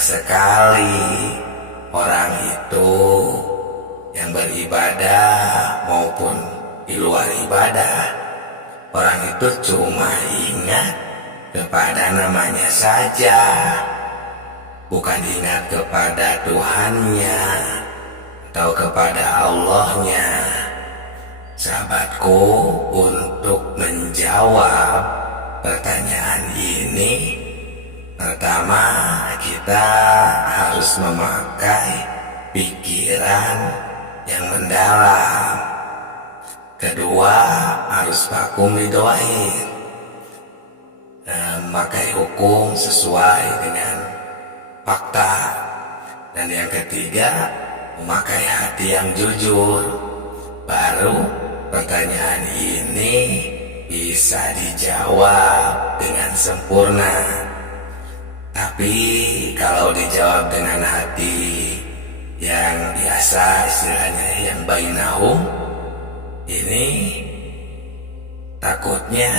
sekali orang itu yang beribadah maupun di luar ibadah, orang itu cuma ingat kepada namanya saja, bukan ingat kepada Tuhannya atau kepada Allahnya. Sahabatku, untuk menjawab pertanyaan ini, pertama kita harus memakai pikiran yang mendalam. Kedua, harus vakum didoain, memakai hukum sesuai dengan fakta. Dan yang ketiga, memakai hati yang jujur. Baru pertanyaan ini bisa dijawab dengan sempurna. Tapi kalau dijawab dengan hati yang biasa, istilahnya yang bainahum, ini takutnya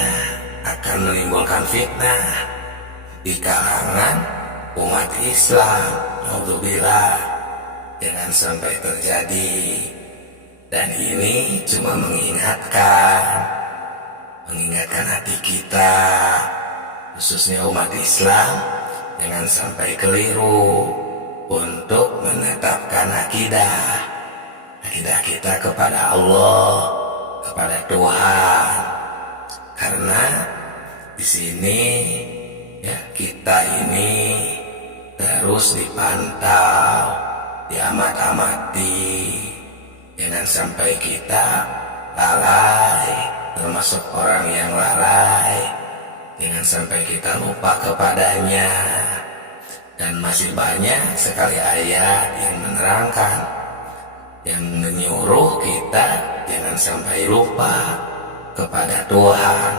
akan menimbulkan fitnah di kalangan umat Islam. Alhamdulillah, jangan sampai terjadi. Dan ini cuma mengingatkan hati kita, khususnya umat Islam, jangan sampai keliru untuk menetapkan akidah kita kepada Allah, kepada Tuhan. Karena di sini ya, kita ini terus dipantau, diamat-amati. Jangan sampai kita lalai, termasuk orang yang lalai. Jangan sampai kita lupa kepadanya. Dan masih banyak sekali ayat yang menerangkan, yang menyuruh kita jangan sampai lupa kepada Tuhan.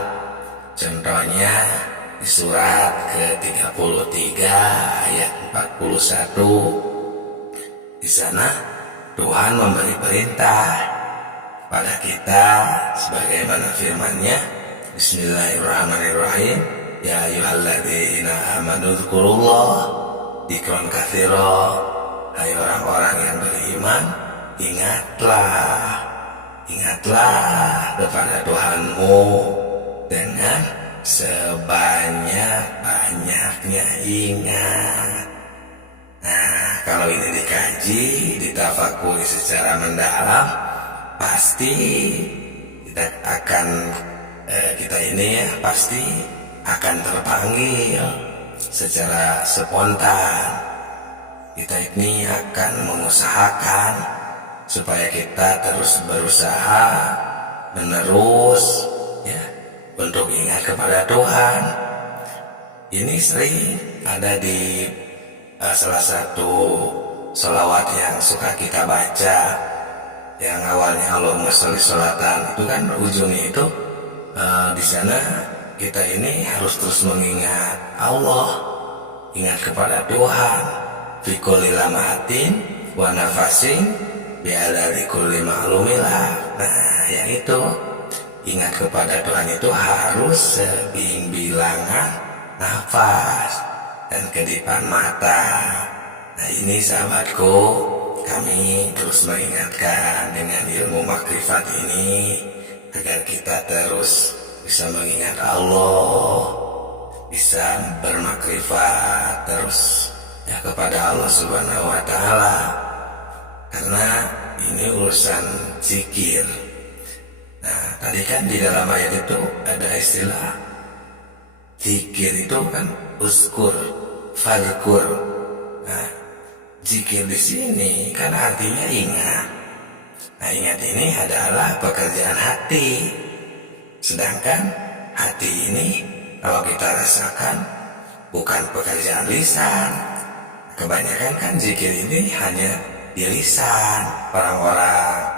Contohnya di surat ke-33 ayat 41. Di sana Tuhan memberi perintah pada kita sebagaimana firman-Nya, Bismillahirrahmanirrahim, ya ayyuhalladzina amanu dzkurullah dzikran katsira. Hai orang-orang yang beriman, ingatlah kepada Tuhanmu dengan sebanyak-banyaknya ingat. Nah, kalau ini dikaji, ditafakuri secara mendalam, pasti kita ini pasti akan terpanggil secara spontan. Kita ini akan mengusahakan supaya kita terus berusaha menerus ya, untuk ingat kepada Tuhan. Ini sering ada di salah satu sholawat yang suka kita baca, yang awalnya Allahumma sholli sholatan, itu kan ujungnya itu di sana kita ini harus terus mengingat Allah, ingat kepada Tuhan. Fi kulli lamatin wa nafasin bi'adadi kulli ma'lumilah. Nah, yang itu ingat kepada Tuhan itu harus sebilangan nafas dan kedipan mata. Nah, ini sahabatku, kami terus mengingatkan dengan ilmu makrifat ini agar kita terus bisa mengingat Allah, bisa bermakrifat terus ya kepada Allah Subhanahu wa Ta'ala. Karena ini urusan zikir. Nah, tadi kan di dalam ayat itu ada istilah zikir itu kan uskur, fadkur. Nah, zikir di sini kan artinya ingat. Nah, ingat ini adalah pekerjaan hati. Sedangkan hati ini kalau kita rasakan bukan pekerjaan lisan. Kebanyakan kan zikir ini hanya di lisan orang-orang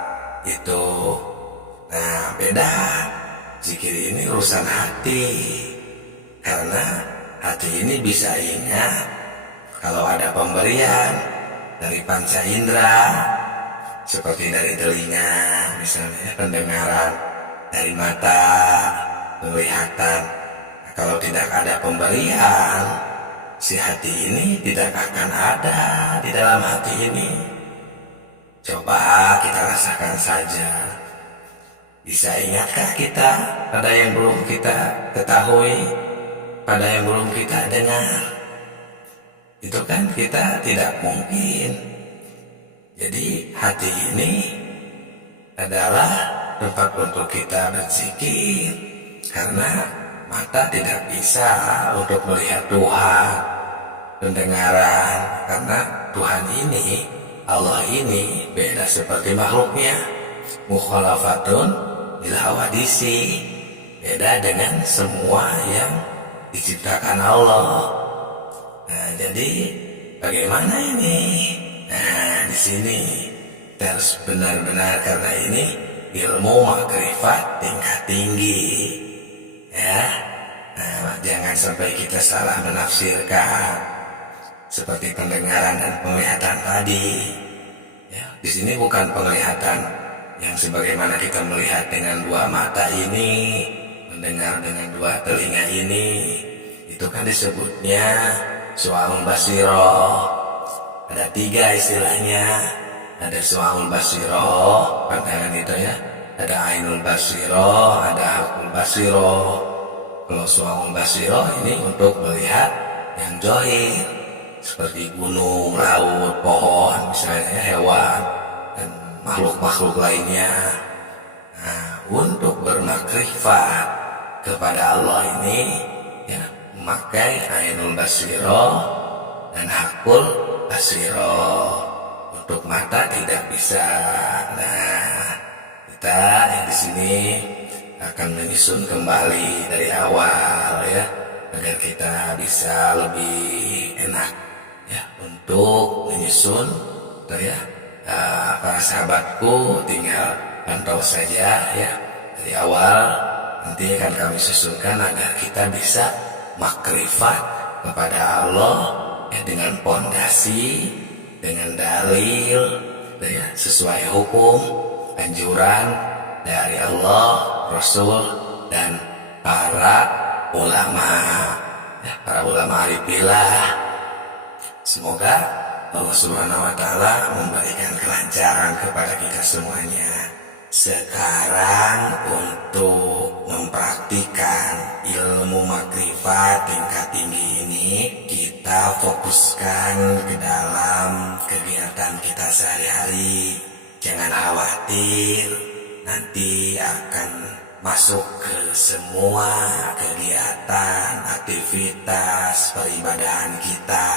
itu. Nah, beda. Zikir ini urusan hati. Karena hati ini bisa ingat kalau ada pemberian dari panca indera, seperti dari telinga misalnya, pendengaran, dari mata, penglihatan. Nah, kalau tidak ada pemberian, si hati ini tidak akan ada di dalam hati ini. Coba kita rasakan saja. Bisa ingatkah kita pada yang belum kita ketahui, pada yang belum kita dengar? Itu kan kita tidak mungkin. Jadi hati ini adalah tempat untuk kita berzikir, karena mata tidak bisa untuk melihat Tuhan, pendengaran, karena Tuhan ini, Allah ini beda seperti makhluknya, mukhalafatun bil hawadisi, beda dengan semua yang diciptakan Allah. Nah, jadi bagaimana ini? Nah, di sini kita harus benar-benar, karena ini ilmu makrifat tingkat tinggi, ya. Nah, jangan sampai kita salah menafsirkan seperti pendengaran dan penglihatan tadi. Ya, di sini bukan penglihatan yang sebagaimana kita melihat dengan dua mata ini, mendengar dengan dua telinga ini. Itu kan disebutnya su'aul basiroh. Ada tiga istilahnya. Ada su'aul basiroh, pandangan itu ya. Ada ainul basiroh, ada hakul basiroh. Kalau su'aul basiroh ini untuk melihat yang zahir, seperti gunung, laut, pohon, misalnya hewan, dan makhluk-makhluk lainnya. Nah, untuk bermakrifat kepada Allah ini, ya, memakai ainul basiroh dan hakul basiroh. Untuk mata tidak bisa. Nah, kita yang di sini akan menyusun kembali dari awal, ya, agar kita bisa lebih enak, ya, untuk menyusun, ya. Para sahabatku tinggal pantau saja, ya, dari awal. Nanti akan kami susunkan agar kita bisa makrifat kepada Allah, ya, dengan pondasi, dengan dalil, ya, sesuai hukum anjuran dari Allah, Rasul, dan para ulama, ya, para ulama arifillah. Semoga Allah Subhanahu wa Ta'ala memberikan kelancaran kepada kita semuanya. Sekarang untuk mempraktikkan ilmu makrifat tingkat tinggi ini, kita fokuskan ke dalam kegiatan kita sehari-hari. Jangan khawatir, nanti akan masuk ke semua kegiatan, aktivitas peribadahan kita.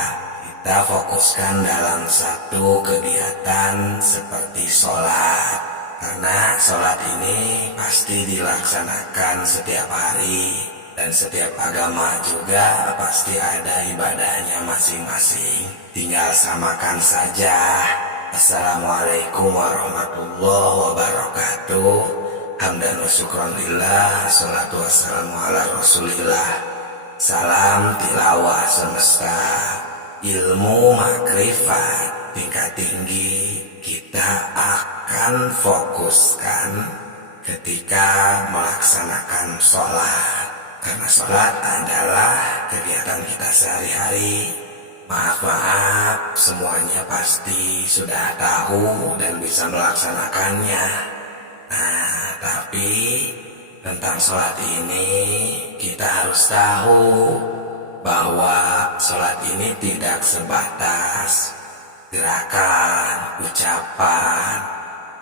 Kita fokuskan dalam satu kegiatan seperti sholat. Karena sholat ini pasti dilaksanakan setiap hari, dan setiap agama juga pasti ada ibadahnya masing-masing. Tinggal samakan saja. Assalamualaikum warahmatullahi wabarakatuh. Hamdan wa syukran lillah, salatu wassalamu ala rasulillah. Salam tilawah semesta, ilmu makrifat tingkat tinggi kita akan fokuskan ketika melaksanakan sholat. Karena sholat adalah kegiatan kita sehari-hari. Maaf, semuanya pasti sudah tahu dan bisa melaksanakannya. Nah, tapi tentang sholat ini kita harus tahu bahwa sholat ini tidak sebatas gerakan, ucapan,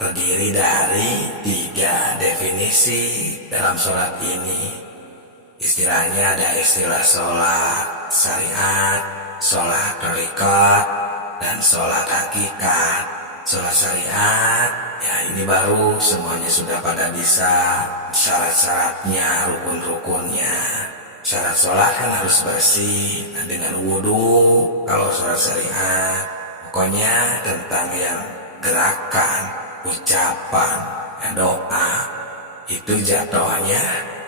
terdiri dari 3 definisi dalam sholat ini. Istilahnya ada istilah sholat syariat, sholat thariqat, dan sholat hakikat. Sholat syariat, ya ini baru semuanya sudah pada bisa, syarat-syaratnya, rukun-rukunnya. Syarat sholat kan harus bersih, dengan wudhu kalau sholat syariat. Pokoknya tentang yang gerakan, ucapan, doa, itu jatuhnya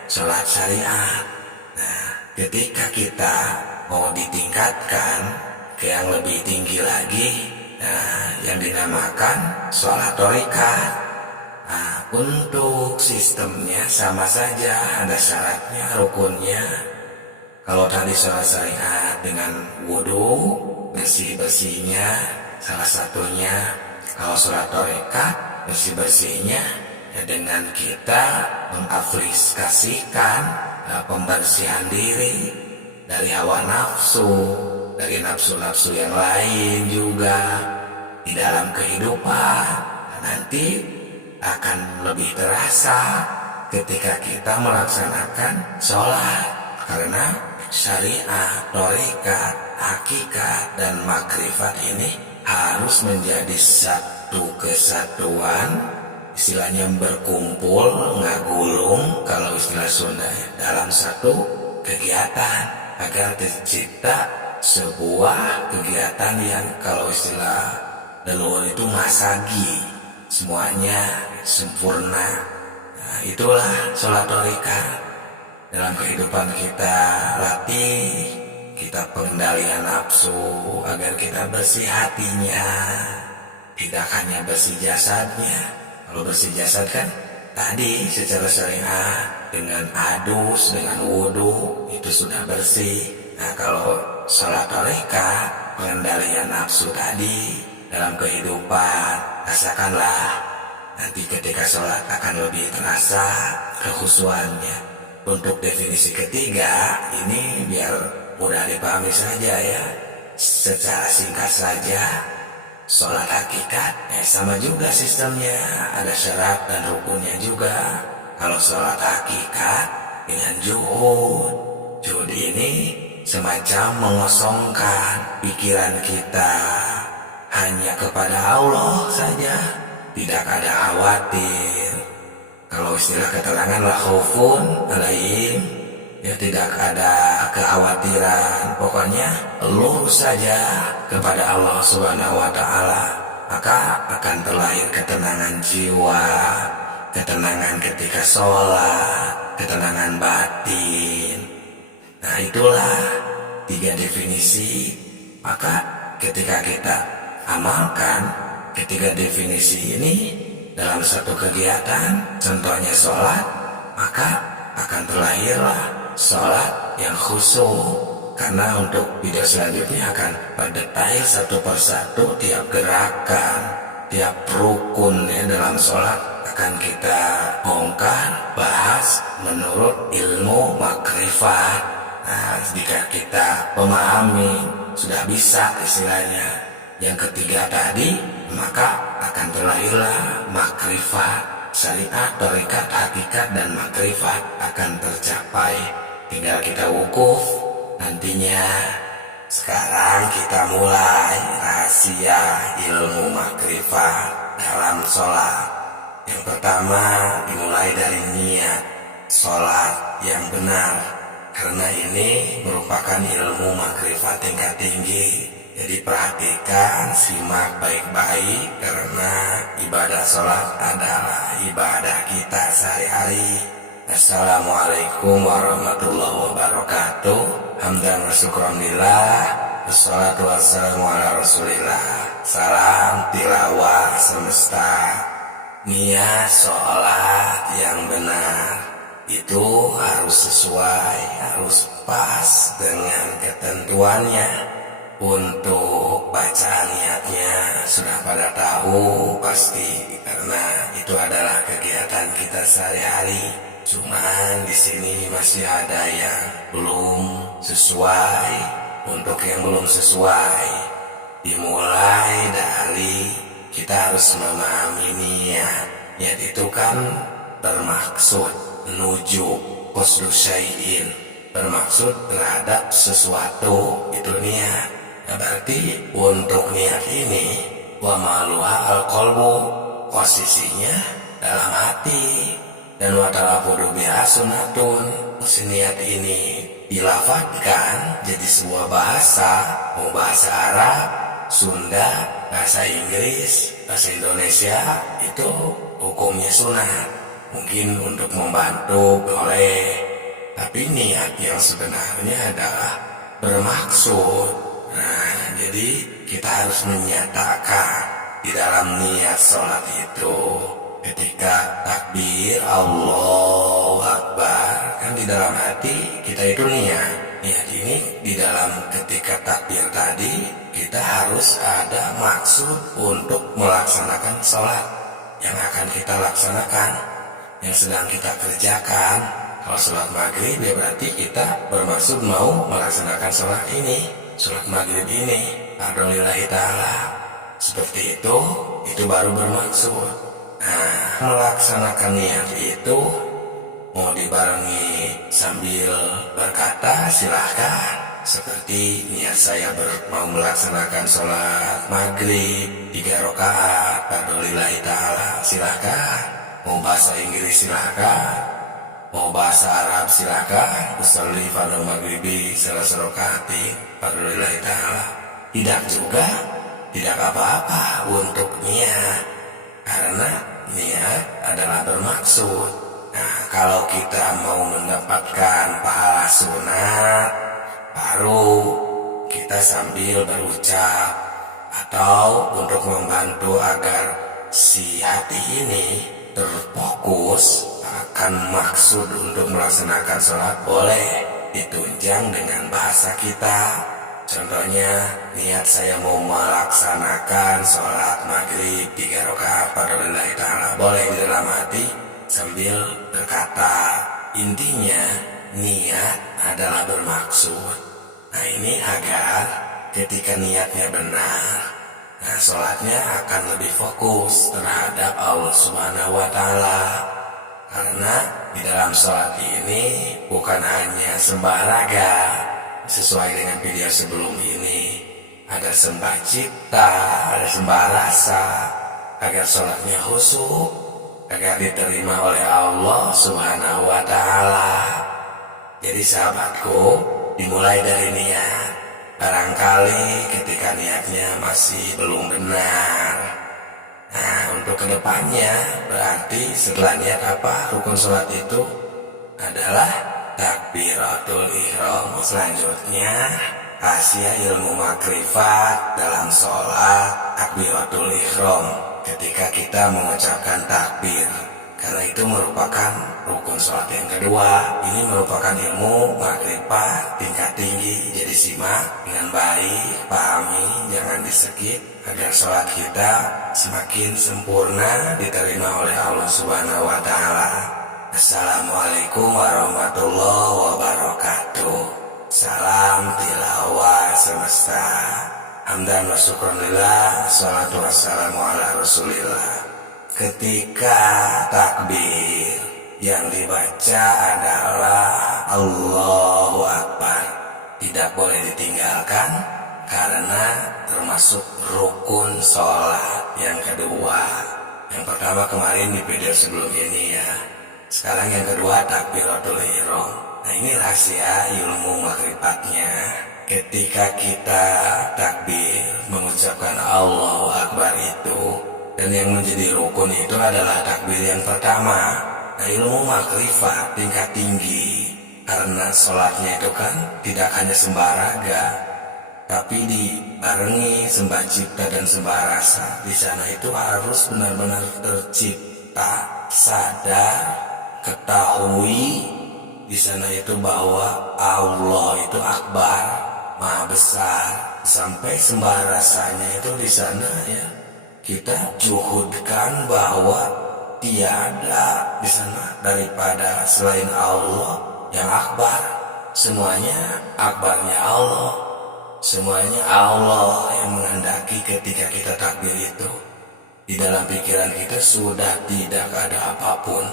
sholat syariat. Nah, ketika kita mau ditingkatkan ke yang lebih tinggi lagi, nah, yang dinamakan sholat thariqat. Nah, untuk sistemnya sama saja, ada syaratnya, rukunnya. Kalau tadi sholat syariat dengan wudhu, bersih-bersihnya, salah satunya. Kalau sholat tarekat, bersih-bersihnya ya dengan kita mengaplikasikan pembersihan diri dari hawa nafsu, dari nafsu-nafsu yang lain juga di dalam kehidupan. Nanti akan lebih terasa ketika kita melaksanakan sholat, karena syariat, tarekat, hakikat, dan makrifat ini harus menjadi satu kesatuan, istilahnya berkumpul, ngagulung kalau istilah Sunda, dalam satu kegiatan agar tercipta sebuah kegiatan yang kalau istilah leluhur itu masagi, semuanya sempurna. Nah, itulah sholat tarekat. Dalam kehidupan kita latih, kita pengendalian nafsu agar kita bersih hatinya, tidak hanya bersih jasadnya. Kalau bersih jasad kan tadi secara syariat dengan adus, dengan wudhu itu sudah bersih. Nah kalau sholat tarekat, pengendalian nafsu tadi dalam kehidupan, rasakanlah nanti ketika sholat akan lebih terasa kekhusyuannya. Untuk definisi ketiga ini biar mudah dipahami saja ya, secara singkat saja. Sholat hakikat sama juga sistemnya, ada syarat dan rukunnya juga. Kalau sholat hakikat dengan juhud, juhud ini semacam mengosongkan pikiran kita hanya kepada Allah saja, tidak ada khawatir. Kalau istilah keterangan la khaufun alaihim, ya tidak ada kekhawatiran, pokoknya lurus saja kepada Allah Subhanahu wa Ta'ala, maka akan terlahir ketenangan jiwa, ketenangan ketika sholat, ketenangan batin. Nah itulah tiga definisi. Maka ketika kita amalkan ketiga definisi ini dalam satu kegiatan, contohnya sholat, maka akan terlahirlah sholat yang khusyuk. Karena untuk video selanjutnya akan berdetail satu persatu tiap gerakan, tiap rukun dalam sholat akan kita bongkar, bahas menurut ilmu makrifat. Nah, jika kita memahami, sudah bisa istilahnya yang ketiga tadi, maka akan terlahirlah makrifat. Syariat, tarekat, hakikat, dan makrifat akan tercapai. Tinggal kita wukuf nantinya. Sekarang kita mulai rahasia ilmu makrifat dalam sholat. Yang pertama dimulai dari niat sholat yang benar, karena ini merupakan ilmu makrifat tingkat tinggi. Jadi perhatikan, simak baik-baik, karena ibadah sholat adalah ibadah kita sehari-hari. Assalamualaikum warahmatullahi wabarakatuh. Hamdan wa syukran lillah, wassalatu wassalamu ala rasulillah. Salam tilawah semesta. Niat sholat yang benar itu harus sesuai, harus pas dengan ketentuannya. Untuk bacaan niatnya sudah pada tahu pasti, karena itu adalah kegiatan kita sehari-hari. Cuman di sini masih ada yang belum sesuai. Untuk yang belum sesuai, dimulai dari kita harus memahami niat. Niat itu kan bermaksud menuju qasdu syai'in, bermaksud terhadap sesuatu, itu niat. Nah, berarti untuk niat ini wa maluha al-qalbu, posisinya dalam hati, dan wa talafudu biha sunnatun. Niat ini dilafadzkan jadi sebuah bahasa, mau bahasa Arab, Sunda, bahasa Inggris, bahasa Indonesia, itu hukumnya sunat. Mungkin untuk membantu boleh, tapi niat yang sebenarnya adalah bermaksud. Nah, jadi kita harus menyatakan di dalam niat sholat itu, ketika takbir Allahu Akbar, kan di dalam hati kita itu niat niat ini di dalam ketika takbir tadi kita harus ada maksud untuk melaksanakan sholat yang akan kita laksanakan, yang sedang kita kerjakan. Kalau sholat maghrib ya berarti kita bermaksud mau melaksanakan sholat ini, sholat maghrib ini, fardholillahi ta'ala. Seperti itu baru bermaksud. Nah, melaksanakan niat itu mau dibarengi sambil berkata silahkan. Seperti niat saya mau melaksanakan sholat maghrib 3 rakaat fardholillahi ta'ala, silahkan. Mau bahasa Inggris silahkan, mau bahasa Arab silahkan. Usolli fardhu maghribi salasa rakaatin fardholillahi ta'ala. Tidak juga, tidak apa-apa untuk niat, karena niat adalah bermaksud. Nah, kalau kita mau mendapatkan pahala sunat, baru kita sambil berucap, atau untuk membantu agar si hati ini terfokus akan maksud untuk melaksanakan sholat, boleh ditunjang dengan bahasa kita. Contohnya, niat saya mau melaksanakan sholat maghrib 3 rakaat fardholillahi ta'ala, boleh di dalam hati sambil berkata. Intinya niat adalah bermaksud. Nah, ini agar ketika niatnya benar, nah sholatnya akan lebih fokus terhadap Allah Subhanahu wa Ta'ala. Karena di dalam sholat ini bukan hanya sembah raga, sesuai dengan video sebelum ini, ada sembah cipta, ada sembah rasa, agar sholatnya khusyuk, agar diterima oleh Allah Subhanahu wa Ta'ala. Jadi sahabatku, dimulai dari niat. Barangkali ketika niatnya masih belum benar, nah untuk kedepannya berarti setelah niat apa rukun sholat itu adalah takbiratul ihram. Selanjutnya rahasia ilmu makrifat dalam sholat takbiratul ihram, ketika kita mengucapkan takbir, karena itu merupakan rukun sholat yang kedua. Ini merupakan ilmu makrifat tingkat tinggi. Jadi simak dengan baik, pahami, jangan di-skip, agar sholat kita semakin sempurna diterima oleh Allah Subhanahu wa Ta'ala. Assalamualaikum warahmatullahi wabarakatuh. Salam tilawah semesta. Hamdan wa syukronillah, salatu wassalamu ala rasulillah. Ketika takbir yang dibaca adalah Allahu Akbar, tidak boleh ditinggalkan karena termasuk rukun sholat yang kedua. Yang pertama kemarin di video sebelum ini ya. Sekarang yang kedua takbiratul ihram. Nah, ini rahasia ilmu makrifatnya. Ketika kita takbir mengucapkan Allahu Akbar itu, dan yang menjadi rukun itu adalah takbir yang pertama. Nah, ilmu makrifat tingkat tinggi, karena sholatnya itu kan tidak hanya sembah raga, tapi dibarengi sembah cipta dan sembah rasa. Di sana itu harus benar-benar tercipta, sadar, ketahui di sana itu bahwa Allah itu akbar, maha besar. Sampai sembah rasanya itu di sana ya, kita juhudkan bahwa tiada di sana daripada selain Allah yang akbar. Semuanya akbarnya Allah, semuanya Allah yang menghendaki. Ketika kita takbir itu, di dalam pikiran kita sudah tidak ada apapun,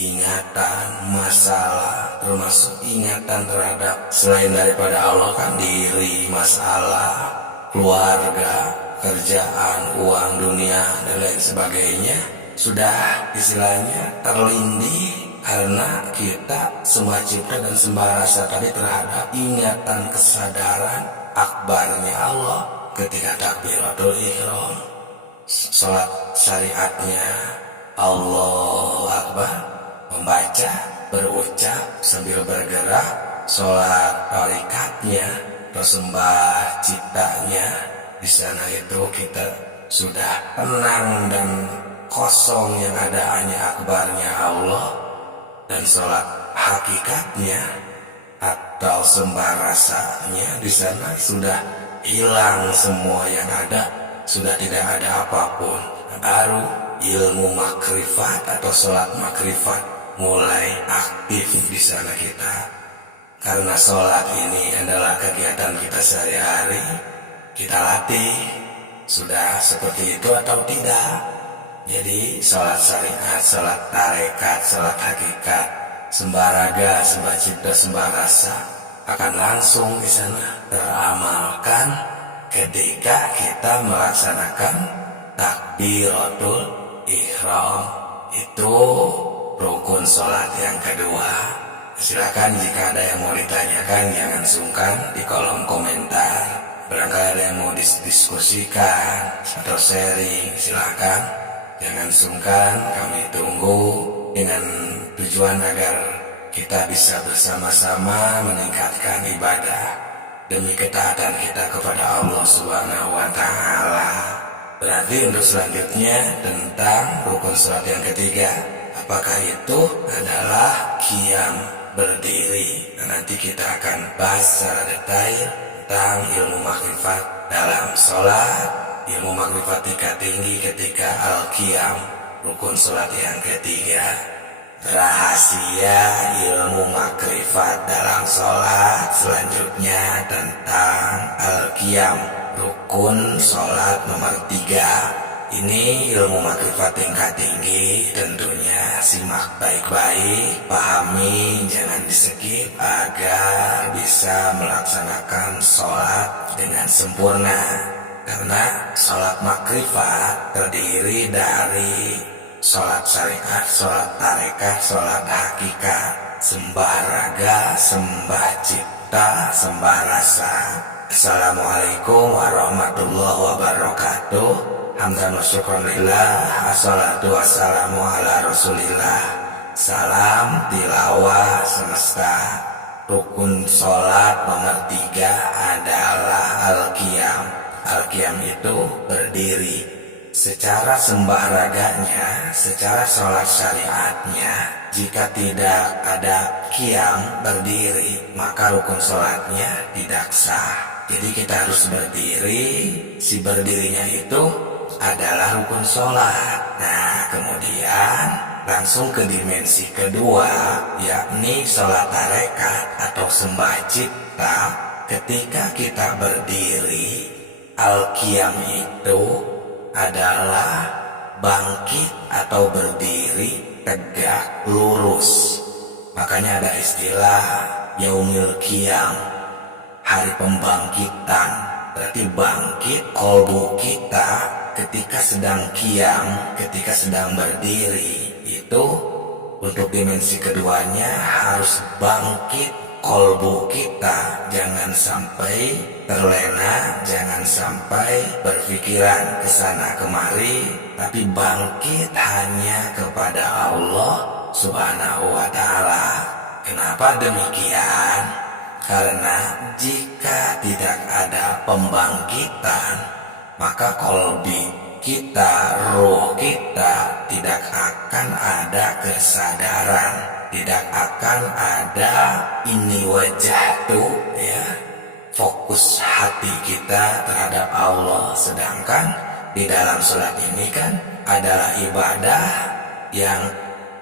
ingatan, masalah, termasuk ingatan terhadap selain daripada Allah kan, diri, masalah, keluarga, kerjaan, uang, dunia, dan lain sebagainya, sudah istilahnya terlindih karena kita sembah cipta dan sembah rasa tadi terhadap ingatan kesadaran akbarnya Allah ketika takbiratul ihram. Salat syariatnya Allahu Akbar, membaca, berucap sambil bergerak. Sholat tarikatnya, sembah ciptanya, di sana itu kita sudah tenang dan kosong, yang ada hanya akbarnya Allah. Dan sholat hakikatnya atau sembah rasanya di sana sudah hilang semua yang ada, sudah tidak ada apapun. Baru ilmu makrifat atau sholat makrifat mulai aktif di sana kita. Karena sholat ini adalah kegiatan kita sehari-hari, kita latih sudah seperti itu atau tidak. Jadi sholat syariat, sholat tarekat, sholat hakikat, sembah raga, sembah cipta, sembah rasa akan langsung di sana teramalkan ketika kita melaksanakan takbiratul ihram. Itu rukun sholat yang kedua. Silakan jika ada yang mau ditanyakan, jangan sungkan di kolom komentar. Barangkali ada yang mau diskusikan atau sharing, silakan. Jangan sungkan, kami tunggu dengan tujuan agar kita bisa bersama-sama meningkatkan ibadah demi ketaatan kita kepada Allah Subhanahu wa Ta'ala. Berarti untuk selanjutnya tentang rukun sholat yang ketiga, apakah itu adalah qiyam, berdiri. Nanti kita akan bahas secara detail tentang ilmu makrifat dalam sholat, ilmu makrifat tingkat tinggi ketika al-qiyam, rukun sholat yang ketiga. Rahasia ilmu makrifat dalam sholat selanjutnya tentang al-qiyam, rukun sholat nomor 3. Ini ilmu makrifat tingkat tinggi, tentunya simak baik-baik, pahami, jangan di-skip agar bisa melaksanakan sholat dengan sempurna. Karena sholat makrifat terdiri dari sholat syariat, sholat tarekah, sholat hakikat, sembah raga, sembah cipta, sembah rasa. Assalamualaikum warahmatullahi wabarakatuh. Hamdan wa syukran lillah, assalatu wassalamu ala rasulillah. Salam tilawah semesta. Rukun sholat nomor 3 adalah al-qiyam. Al-qiyam itu berdiri. Secara sembah raganya, secara sholat syariatnya, jika tidak ada qiyam, berdiri, maka rukun sholatnya tidak sah. Jadi kita harus berdiri. Si berdirinya itu adalah rukun sholat. Nah, kemudian langsung ke dimensi kedua, yakni sholat tarekat atau sembah cipta. Ketika kita berdiri, al-qiyam itu adalah bangkit atau berdiri tegak lurus. Makanya ada istilah yaumil qiyam, hari pembangkitan. Berarti bangkit kolbu kita ketika sedang qiyam, ketika sedang berdiri. Itu untuk dimensi keduanya harus bangkit kolbu kita, jangan sampai terlena, jangan sampai berpikiran kesana kemari, tapi bangkit hanya kepada Allah Subhanahu wa Ta'ala. Kenapa demikian? Karena jika tidak ada pembangkitan, maka kolbi kita, ruh kita tidak akan ada kesadaran, tidak akan ada ini wajah tuh ya, fokus hati kita terhadap Allah. Sedangkan di dalam sholat ini kan adalah ibadah yang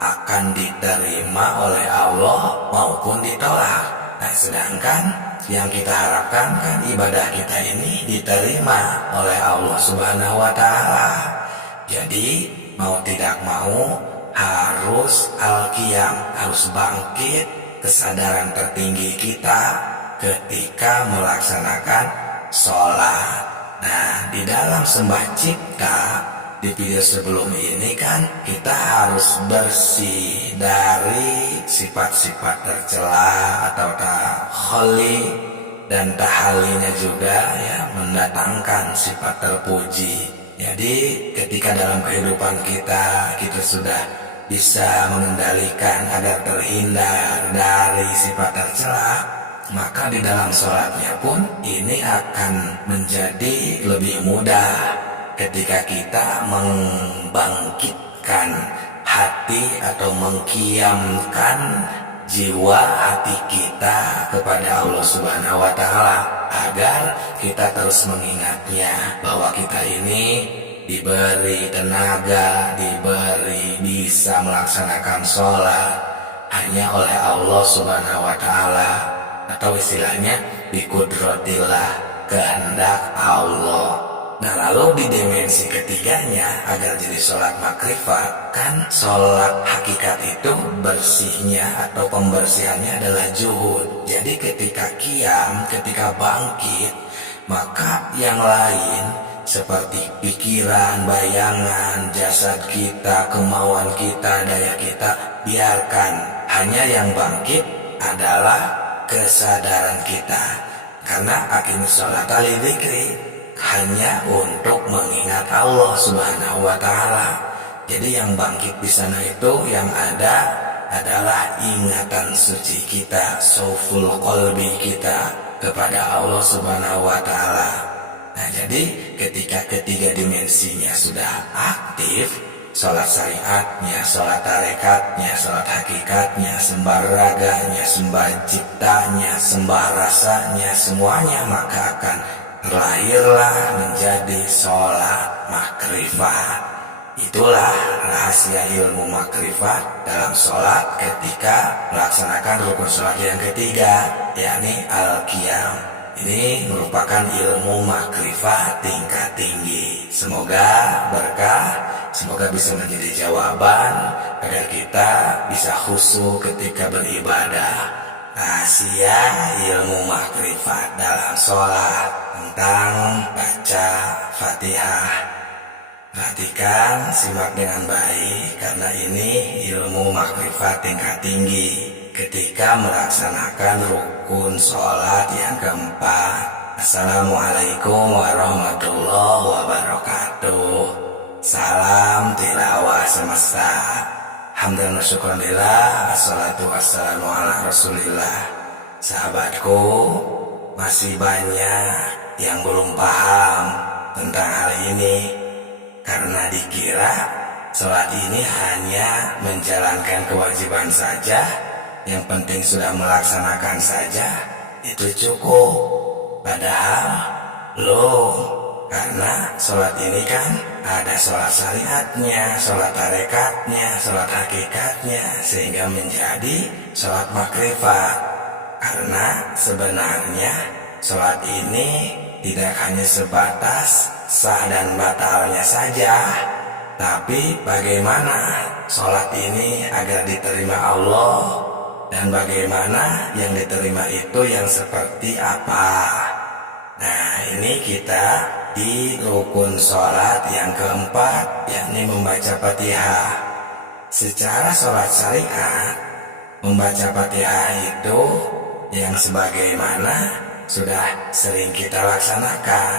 akan diterima oleh Allah maupun ditolak. Nah, sedangkan yang kita harapkan kan ibadah kita ini diterima oleh Allah Subhanahu wa Ta'ala. Jadi mau tidak mau harus al-qiyam, harus bangkit kesadaran tertinggi kita ketika melaksanakan sholat. Nah, di dalam sembah cipta di video sebelum ini kan kita harus bersih dari sifat-sifat tercela atau takhali, dan tahalinya juga ya mendatangkan sifat terpuji. Jadi ketika dalam kehidupan kita sudah bisa mengendalikan agar terhindar dari sifat tercela, maka di dalam sholatnya pun ini akan menjadi lebih mudah ketika kita membangkitkan hati atau mengqiyamkan jiwa hati kita kepada Allah Subhanahu wa Ta'ala, agar kita terus mengingatnya bahwa kita ini diberi tenaga, diberi bisa melaksanakan sholat hanya oleh Allah Subhanahu wa Ta'ala, atau istilahnya biqudratillah, kehendak Allah. Nah, lalu di dimensi ketiganya, agar jadi sholat makrifat, kan sholat hakikat itu bersihnya atau pembersihannya adalah juhud. Jadi ketika qiyam, ketika bangkit, maka yang lain seperti pikiran, bayangan, jasad kita, kemauan kita, daya kita, biarkan. Hanya yang bangkit adalah kesadaran kita. Karena aqimus sholata lidzikri, hanya untuk mengingat Allah Subhanahu wa Ta'ala. Jadi yang bangkit di sana itu yang ada adalah ingatan suci kita, sauful qalbi kita kepada Allah Subhanahu wa Ta'ala. Nah, jadi ketika ketiga dimensinya sudah aktif, sholat syariatnya, sholat tarekatnya, sholat hakikatnya, sembah raganya, sembah ciptanya, sembah rasanya, semuanya, maka akan terlahirlah menjadi sholat makrifat. Itulah rahasia ilmu makrifat dalam sholat ketika melaksanakan rukun sholat yang ketiga, yakni al-qiyam. Ini merupakan ilmu makrifat tingkat tinggi. Semoga berkah, semoga bisa menjadi jawaban agar kita bisa khusyuk ketika beribadah. Rahasia ilmu makrifat dalam sholat tentang baca Fatihah. Perhatikan, simak dengan baik, karena ini ilmu makrifat tingkat tinggi ketika melaksanakan rukun sholat yang keempat. Assalamualaikum warahmatullahi wabarakatuh. Salam tilawah semesta. Hamdan wa syukran lillah, assalatu wassalamu ala rasulillah. Sahabatku, masih banyak yang belum paham tentang hal ini, karena dikira sholat ini hanya menjalankan kewajiban saja, yang penting sudah melaksanakan saja, itu cukup. Padahal belum, karena sholat ini kan ada sholat syariatnya, sholat tarekatnya, sholat hakikatnya, sehingga menjadi sholat makrifat. Karena sebenarnya sholat ini tidak hanya sebatas sah dan batalnya saja, tapi bagaimana sholat ini agar diterima Allah, dan bagaimana yang diterima itu yang seperti apa. Nah, ini kita di rukun sholat yang keempat, yakni membaca Fatihah. Secara sholat syariat, membaca Fatihah itu yang sebagaimana sudah sering kita laksanakan,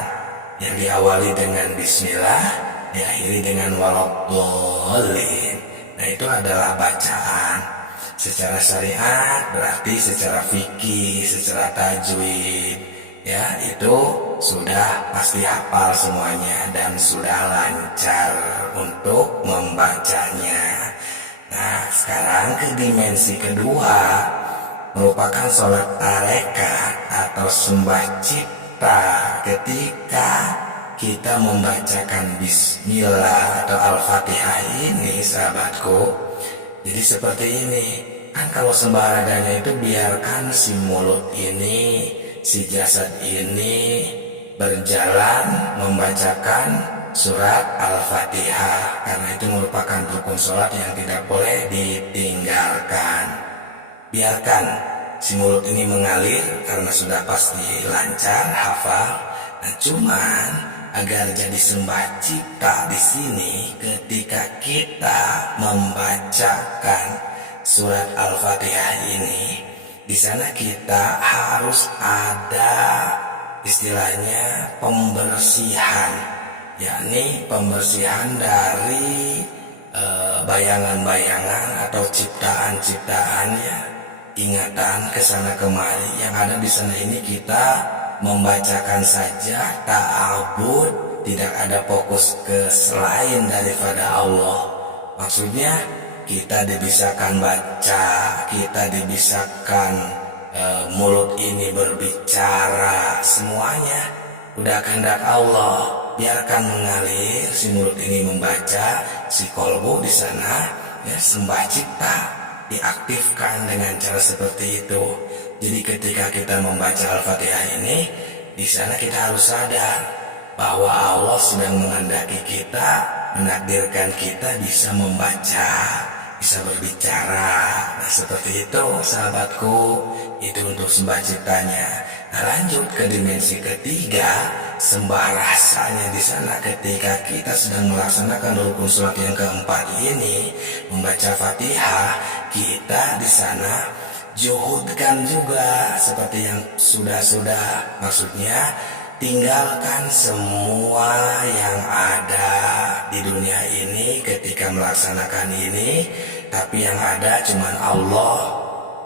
yang diawali dengan bismillah, diakhiri dengan waladhdallin. Nah, itu adalah bacaan secara syariat, berarti secara fikih, secara tajwid, ya, itu sudah pasti hafal semuanya dan sudah lancar untuk membacanya. Nah, sekarang ke dimensi kedua, merupakan sholat tarekat atau sembah cipta ketika kita membacakan bismillah atau al-fatihah ini, sahabatku. Jadi seperti ini, kan kalau sembah raganya itu biarkan si mulut ini, si jasad ini berjalan membacakan surat al-fatihah, karena itu merupakan rukun sholat yang tidak boleh ditinggalkan. Biarkan si mulut ini mengalir karena sudah pasti lancar hafal. Nah, cuman agar jadi sembah cipta di sini, ketika kita membacakan surat al-fatihah ini, di sana kita harus ada istilahnya pembersihan, yakni pembersihan dari bayangan-bayangan atau ciptaan-ciptaan, ya, ingatan kesana kemari yang ada di sana. Ini kita membacakan saja, ta'abud, tidak ada fokus ke selain daripada Allah. Maksudnya kita dibisakan baca, kita dibisakan mulut ini berbicara, semuanya udah kehendak Allah. Biarkan mengalir, si mulut ini membaca, si kolbu di sana ya sembah cipta, diaktifkan dengan cara seperti itu. Jadi ketika kita membaca Al-Fatihah ini, di sana kita harus sadar bahwa Allah sedang menghendaki kita, menakdirkan kita bisa membaca, bisa berbicara. Nah seperti itu sahabatku, itu untuk sembah ciptanya. Nah lanjut ke dimensi ketiga, sembah rasanya di sana ketika kita sedang melaksanakan rukun sholat yang keempat ini, membaca Fatihah, kita di sana juhudkan juga seperti yang sudah-sudah, maksudnya tinggalkan semua yang ada di dunia ini ketika melaksanakan ini, tapi yang ada cuman Allah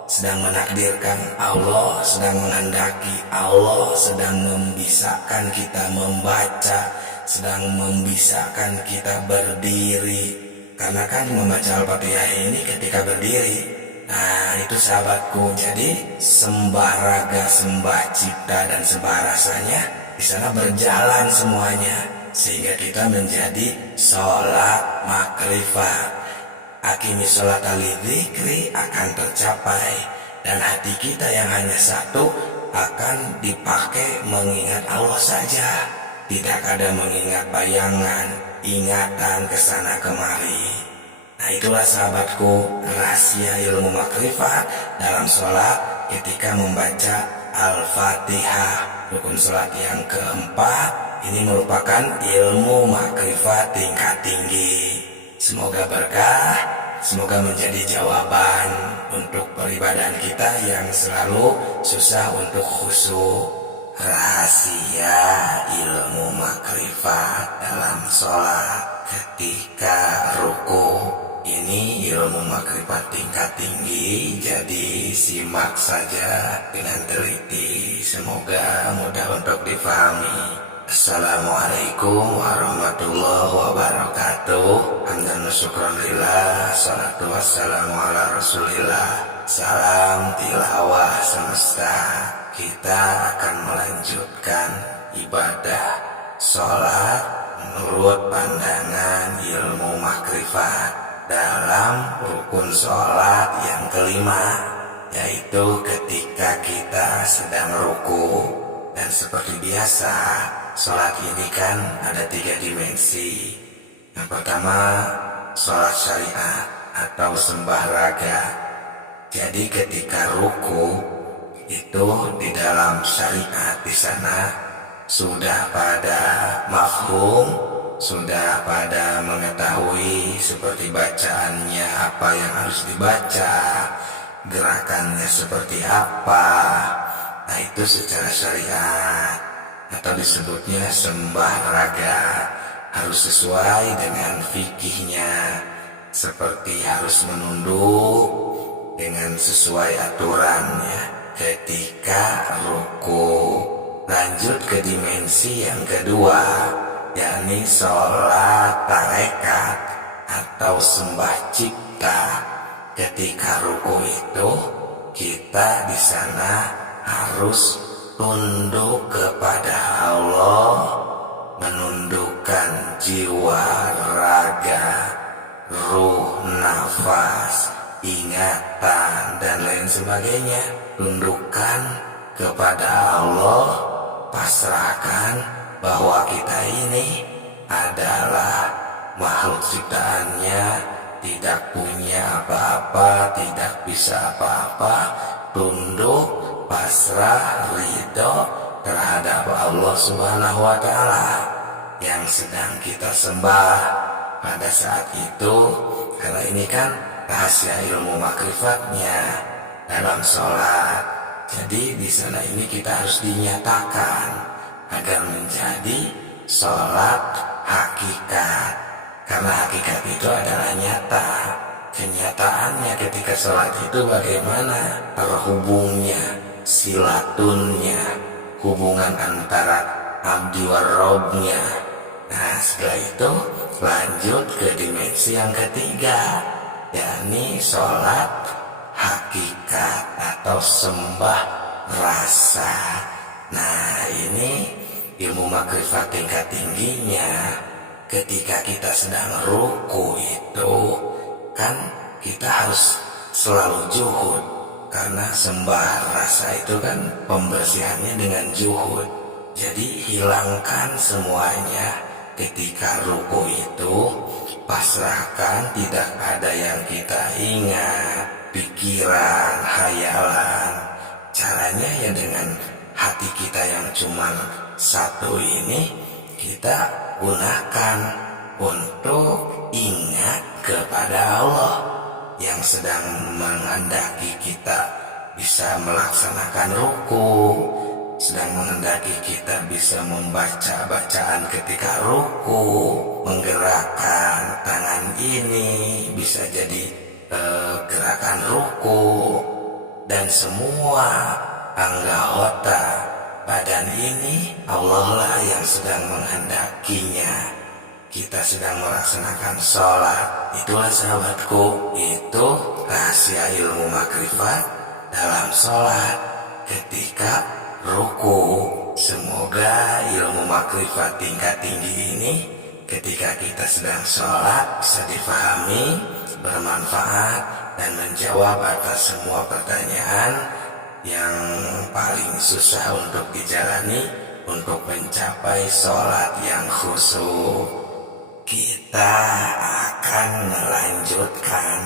sedang menakdirkan, Allah sedang menghendaki, Allah sedang membisakan kita membaca, sedang membisakan kita berdiri. Karena kan membaca Al-Fatihah ini ketika berdiri. Nah itu sahabatku, jadi sembah raga, sembah cipta, dan sembah rasanya di sana berjalan semuanya, sehingga kita menjadi sholat makrifat. Akimi sholat al-dzikri akan tercapai, dan hati kita yang hanya satu akan dipakai mengingat Allah saja, tidak ada mengingat bayangan, ingatan kesana kemari. Nah itulah sahabatku rahasia ilmu makrifat dalam sholat ketika membaca Al-Fatihah. Rukun sholat yang keempat ini merupakan ilmu makrifat tingkat tinggi. Semoga berkah, semoga menjadi jawaban untuk peribadahan kita yang selalu susah untuk khusyuk. Rahasia ilmu makrifat dalam sholat ketika ruku, ini ilmu makrifat tingkat tinggi, jadi simak saja dengan teliti. Semoga mudah untuk difahami. Assalamualaikum warahmatullahi wabarakatuh. Hamdan syukran lillah, salatu wassalamu ala rasulillah. Salam tilawah semesta. Kita akan melanjutkan ibadah sholat menurut pandangan ilmu makrifat dalam rukun sholat yang kelima, yaitu ketika kita sedang ruku. Dan seperti biasa, sholat ini kan ada 3 dimensi. Yang pertama, sholat syariat atau sembah raga. Jadi ketika ruku itu di dalam syariat di sana sudah pada mafhum, sudah pada mengetahui seperti bacaannya apa yang harus dibaca, gerakannya seperti apa. Nah itu secara syariat, atau disebutnya sembah raga, harus sesuai dengan fikihnya, seperti harus menunduk dengan sesuai aturannya ketika ruku. Lanjut ke dimensi yang kedua, yakni sholat tarekat atau sembah cipta. Ketika ruku itu kita di sana harus tunduk kepada Allah, menundukkan jiwa, raga, ruh, nafas, ingatan, dan lain sebagainya. Tundukkan kepada Allah, pasrahkan bahwa kita ini adalah makhluk ciptaannya, tidak punya apa-apa, tidak bisa apa-apa. Tunduk, pasrah, ridho terhadap Allah Subhanahu wa Ta'ala yang sedang kita sembah pada saat itu. Karena ini kan rahasia ilmu makrifatnya dalam sholat. Jadi di sana ini kita harus dinyatakan agar menjadi sholat hakikat. Karena hakikat itu adalah nyata. Kenyataannya ketika sholat itu bagaimana terhubungnya, silatunnya, hubungan antara abdi wa robnya. Nah setelah itu lanjut ke dimensi yang ketiga, yakni sholat hakikat atau sembah rasa. Nah, ini ilmu makrifat tingkat tingginya. Ketika kita sedang ruku itu kan kita harus selalu juhud, karena sembah rasa itu kan pembersihannya dengan juhud. Jadi hilangkan semuanya ketika ruku itu, pasrahkan, tidak ada yang kita ingat, pikiran, hayalan. Caranya ya dengan hati kita yang cuma satu ini, kita gunakan untuk ingat kepada Allah yang sedang menghendaki kita bisa melaksanakan ruku, sedang menghendaki kita bisa membaca bacaan ketika ruku, menggerakkan tangan ini bisa jadi gerakan ruku, dan semua anggota badan ini Allah lah yang sedang menghendakinya. Kita sedang melaksanakan sholat. Itulah sahabatku, itu rahasia ilmu makrifat dalam sholat ketika ruku. Semoga ilmu makrifat tingkat tinggi ini ketika kita sedang sholat bisa difahami, bermanfaat, dan menjawab atas semua pertanyaan yang paling susah untuk dijalani untuk mencapai sholat yang khusyuk. Kita akan melanjutkan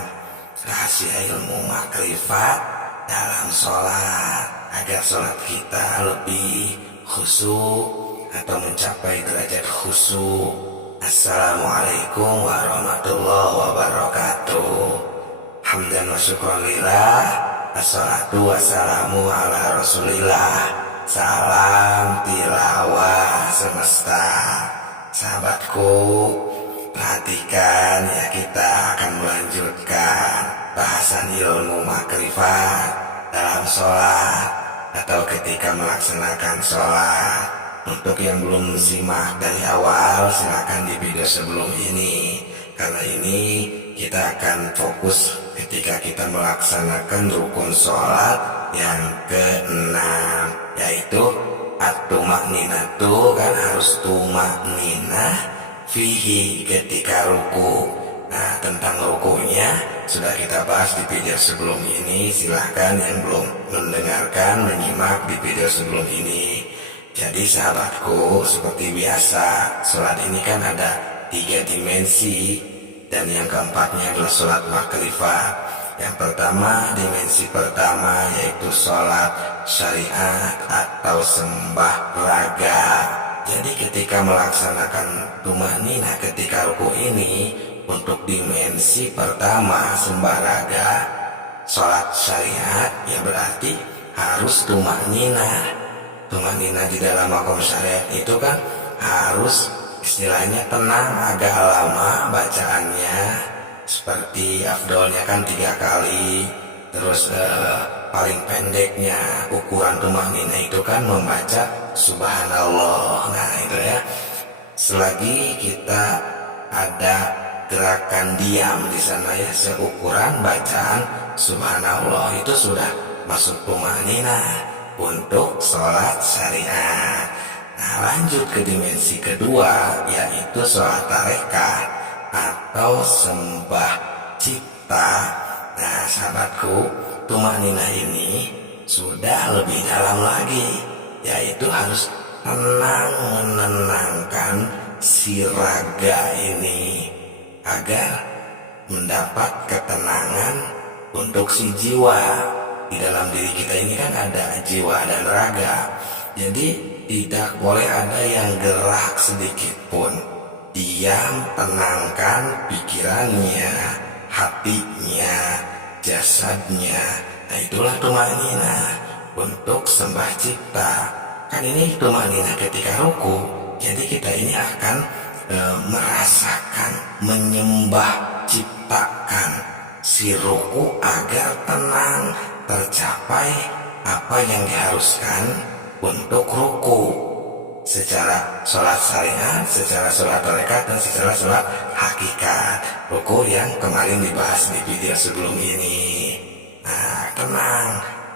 rahasia ilmu makrifat dalam sholat agar sholat kita lebih khusyuk atau mencapai derajat khusyuk. Assalamualaikum warahmatullahi wabarakatuh. Hamdan wa syukran lillah, assalatu wassalamu ala rasulillah. Salam tilawah semesta. Sahabatku, perhatikan ya, kita akan melanjutkan bahasan ilmu makrifat dalam sholat atau ketika melaksanakan sholat. Untuk yang belum simak dari awal, silakan di video sebelum ini, karena ini kita akan fokus ketika kita melaksanakan rukun sholat yang ke-6, yaitu at-tumakninatu, kan harus tumakninah fihi ketika ruku. Nah, tentang rukunya sudah kita bahas di video sebelum ini. Silahkan yang belum mendengarkan menyimak di video sebelum ini. Jadi sahabatku, seperti biasa, sholat ini kan ada 3 dimensi, dan yang keempatnya adalah sholat makrifat. Yang pertama, dimensi pertama yaitu sholat syariat atau sembah raga. Jadi ketika melaksanakan tumakninah ketika ruku ini, untuk dimensi pertama sembah raga, sholat syariat, ya berarti harus tumakninah. Tumakninah di dalam makom syariat itu kan harus istilahnya tenang, agak lama bacaannya, seperti afdolnya kan 3 kali. Terus paling pendeknya ukuran tumakninah itu kan membaca subhanallah. Nah itu ya, selagi kita ada gerakan diam di sana ya, seukuran bacaan subhanallah, itu sudah masuk tumakninah untuk sholat syariat. Nah, lanjut ke dimensi kedua, yaitu sholat tarekat atau sembah cipta. Nah sahabatku, tumakninah ini sudah lebih dalam lagi, yaitu harus tenang, menenangkan si raga ini agar mendapat ketenangan untuk si jiwa. Di dalam diri kita ini kan ada jiwa dan raga, jadi tidak boleh ada yang gerak sedikit pun. Diam, tenangkan pikirannya, hatinya, jasadnya. Nah itulah tumakninah untuk sembah cipta. Kan ini tumakninah ketika ruku, jadi kita ini akan merasakan, menyembah, ciptakan si ruku agar tenang, tercapai apa yang diharuskan untuk ruku. secara sholat syariat, secara sholat tarekat, dan secara sholat hakikat. Ruku yang kemarin dibahas di video sebelum ini. Nah, tenang,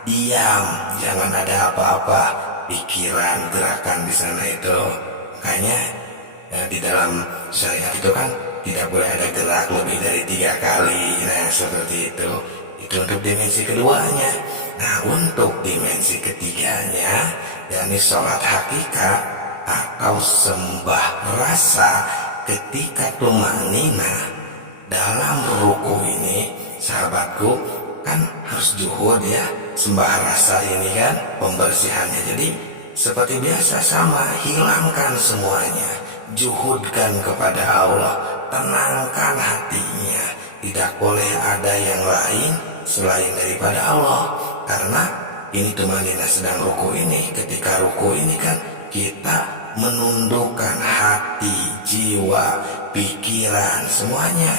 diam, jangan ada apa-apa pikiran, gerakan di sana itu. Makanya di dalam syariat itu kan tidak boleh ada gerak lebih dari 3 kali. Nah, seperti itu. Itu untuk dimensi keduanya. Nah, untuk dimensi ketiganya, yakni sholat hakikat atau sembah rasa ketika tumanina dalam ruku ini, sahabatku, kan harus juhud ya, sembah rasa ini kan pembersihannya. Jadi seperti biasa sama, hilangkan semuanya, juhudkan kepada Allah, tenangkan hatinya. Tidak boleh ada yang lain selain daripada Allah. Karena ini tumanina sedang ruku ini, ketika ruku ini kan kita menundukkan hati, jiwa, pikiran, semuanya.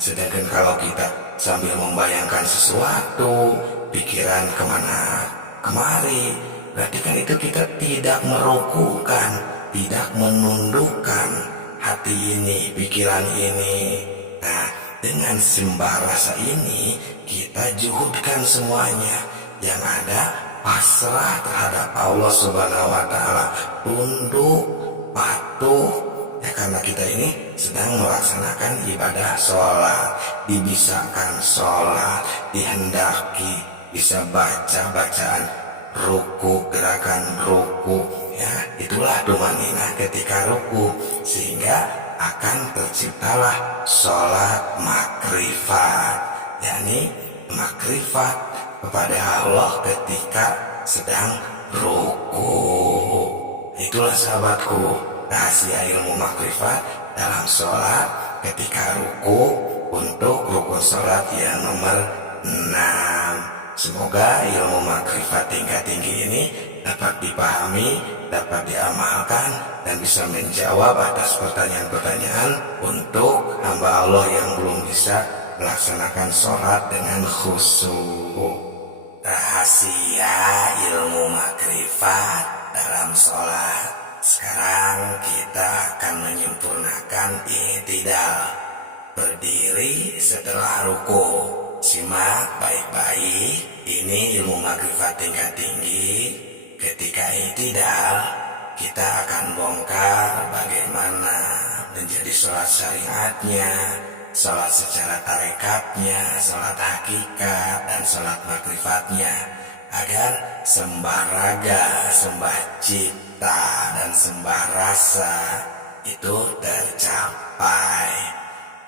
Sedangkan kalau kita sambil membayangkan sesuatu, pikiran kemana kemari, berarti kan itu kita tidak merukukan, tidak menundukkan hati ini, pikiran ini. Nah, dengan sembah rasa ini kita juhudkan semuanya. Yang ada pasrah terhadap Allah Subhanahu wa Ta'ala, tunduk, patuh, ya, karena kita ini sedang melaksanakan ibadah sholat, dibisakan sholat, dihendaki bisa baca bacaan ruku, gerakan ruku, ya, itulah tumanina ketika ruku, sehingga akan terciptalah sholat makrifat, yakni makrifat kepada Allah ketika sedang ruku. Itulah sahabatku, rahasia ilmu makrifat dalam sholat ketika ruku untuk rukun sholat yang nomor 6. Semoga ilmu makrifat tingkat tinggi ini dapat dipahami, dapat diamalkan, dan bisa menjawab atas pertanyaan-pertanyaan untuk hamba Allah yang belum bisa melaksanakan sholat dengan khusyuk. Rahasia ilmu makrifat dalam sholat. Sekarang kita akan menyempurnakan i'tidal, berdiri setelah ruku. Simak baik-baik, ini ilmu makrifat tingkat tinggi. Ketika i'tidal, kita akan bongkar bagaimana menjadi sholat syariatnya, sholat secara tarekatnya, sholat hakikat, dan sholat makrifatnya, agar sembah raga, sembah cipta, dan sembah rasa itu tercapai.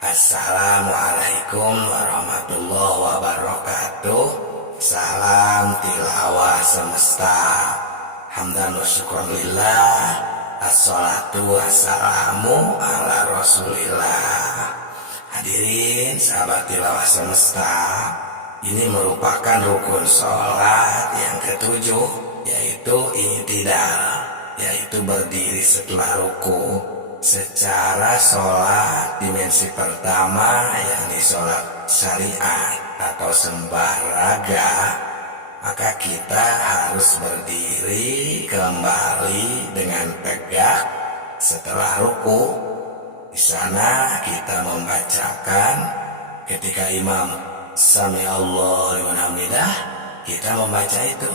Assalamualaikum warahmatullahi wabarakatuh. Salam tilawah semesta. Hamdan wa syukran lillah. Assalatu wassalamu ala rasulillah. Hadirin sahabat tilawah semesta, ini merupakan rukun sholat yang ketujuh, yaitu i'tidal, yaitu berdiri setelah ruku. Secara sholat dimensi pertama, yakni sholat syariat atau sembah raga, maka kita harus berdiri kembali dengan tegak setelah ruku. Di sana kita membacakan ketika imam sami Allah liman hamidah, kita membaca itu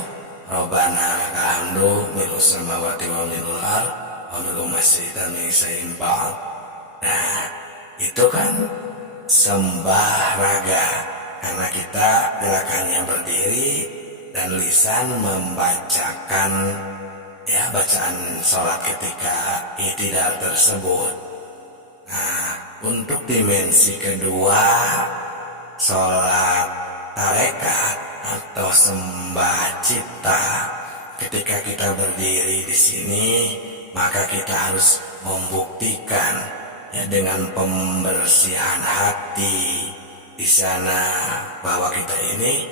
Rabbana lakal hamdu mil'us samawati wa mil'ul ardh wa mil'u ma syi'ta min syai'in ba'd. Nah, itu kan sembah raga, karena kita gerakannya berdiri dan lisan membacakan ya bacaan sholat ketika i'tidal tersebut. Nah, untuk dimensi kedua, sholat tarekat atau sembah cipta, ketika kita berdiri di sini, maka kita harus membuktikan ya dengan pembersihan hati di sana bahwa kita ini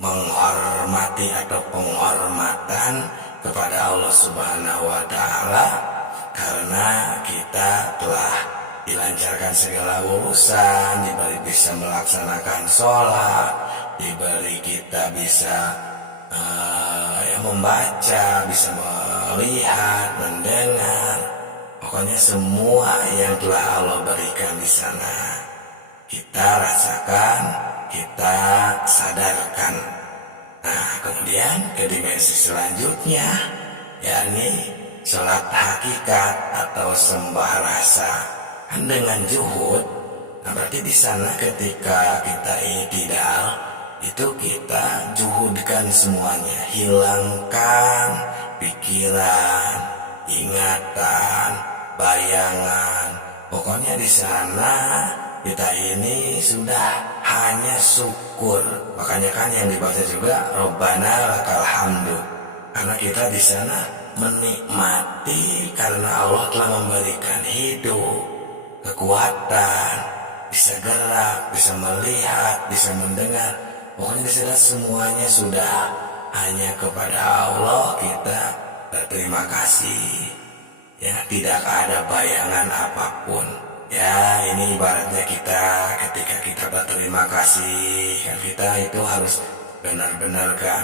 menghormati atau penghormatan kepada Allah Subhanahu wa Ta'ala, karena kita telah dilancarkan segala urusan, diberi bisa melaksanakan sholat, diberi kita bisa membaca, bisa melihat, mendengar, pokoknya semua yang telah Allah berikan di sana kita rasakan, kita sadarkan. Nah, kemudian ke dimensi selanjutnya, yakni sholat hakikat atau sembah rasa. Kan dengan juhud, nah berarti di sana ketika kita i'tidal, itu kita juhudkan semuanya, hilangkan pikiran, ingatan, bayangan. Pokoknya di sana kita ini sudah hanya syukur. Makanya kan yang dibaca juga Rabbana lakal hamdu. Karena kita di sana menikmati karena Allah telah memberikan hidup, kekuatan, bisa gerak, bisa melihat, bisa mendengar. Pokoknya di sana semuanya sudah hanya kepada Allah kita berterima kasih. Ya, tidak ada bayangan apapun. Ya, ini ibaratnya kita ketika kita berterima kasih, kan kita itu harus benar-benar kan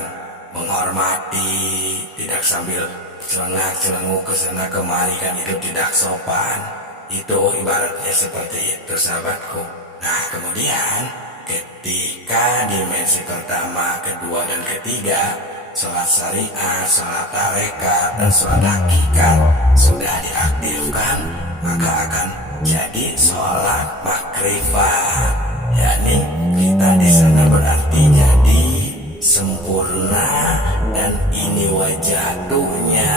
menghormati, tidak sambil celengak-celenguk ke sana kemari, kan itu tidak sopan. Itu ibaratnya seperti itu, sahabatku. Nah, kemudian ketika dimensi pertama, kedua, dan ketiga, sholat syariat, sholat tarekat, dan sholat hakikat sudah diaktifkan, maka akan jadi sholat makrifat. Yakni kita di sana berarti jadi sempurna, dan ini wajahnya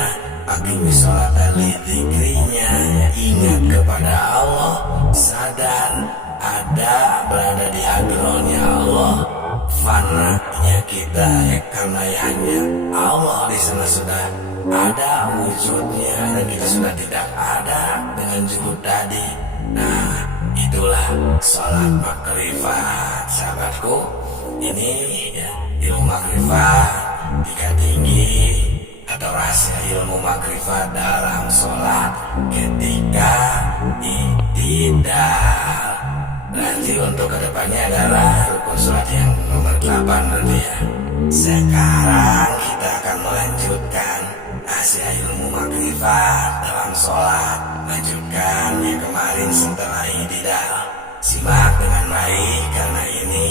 akimi sholat lidzikrinya, ingat kepada Allah, sadar ada berada di hadronnya Allah, fananya kita ya, karena hanya Allah di sana sudah ada wujudnya, dan kita sudah tidak ada dengan juhud tadi. Nah, itulah sholat makrifat, sahabatku. Ini ya, ilmu makrifat tingkat tinggi atau rahasia ilmu makrifat dalam sholat ketika i'tidal. Nanti untuk kedepannya adalah rukun sholat yang nomor 8 berarti ya. Sekarang kita akan melanjutkan rahasia ilmu makrifat dalam sholat. Lanjutkan yang kemarin setelah i'tidal. Simak dengan baik karena ini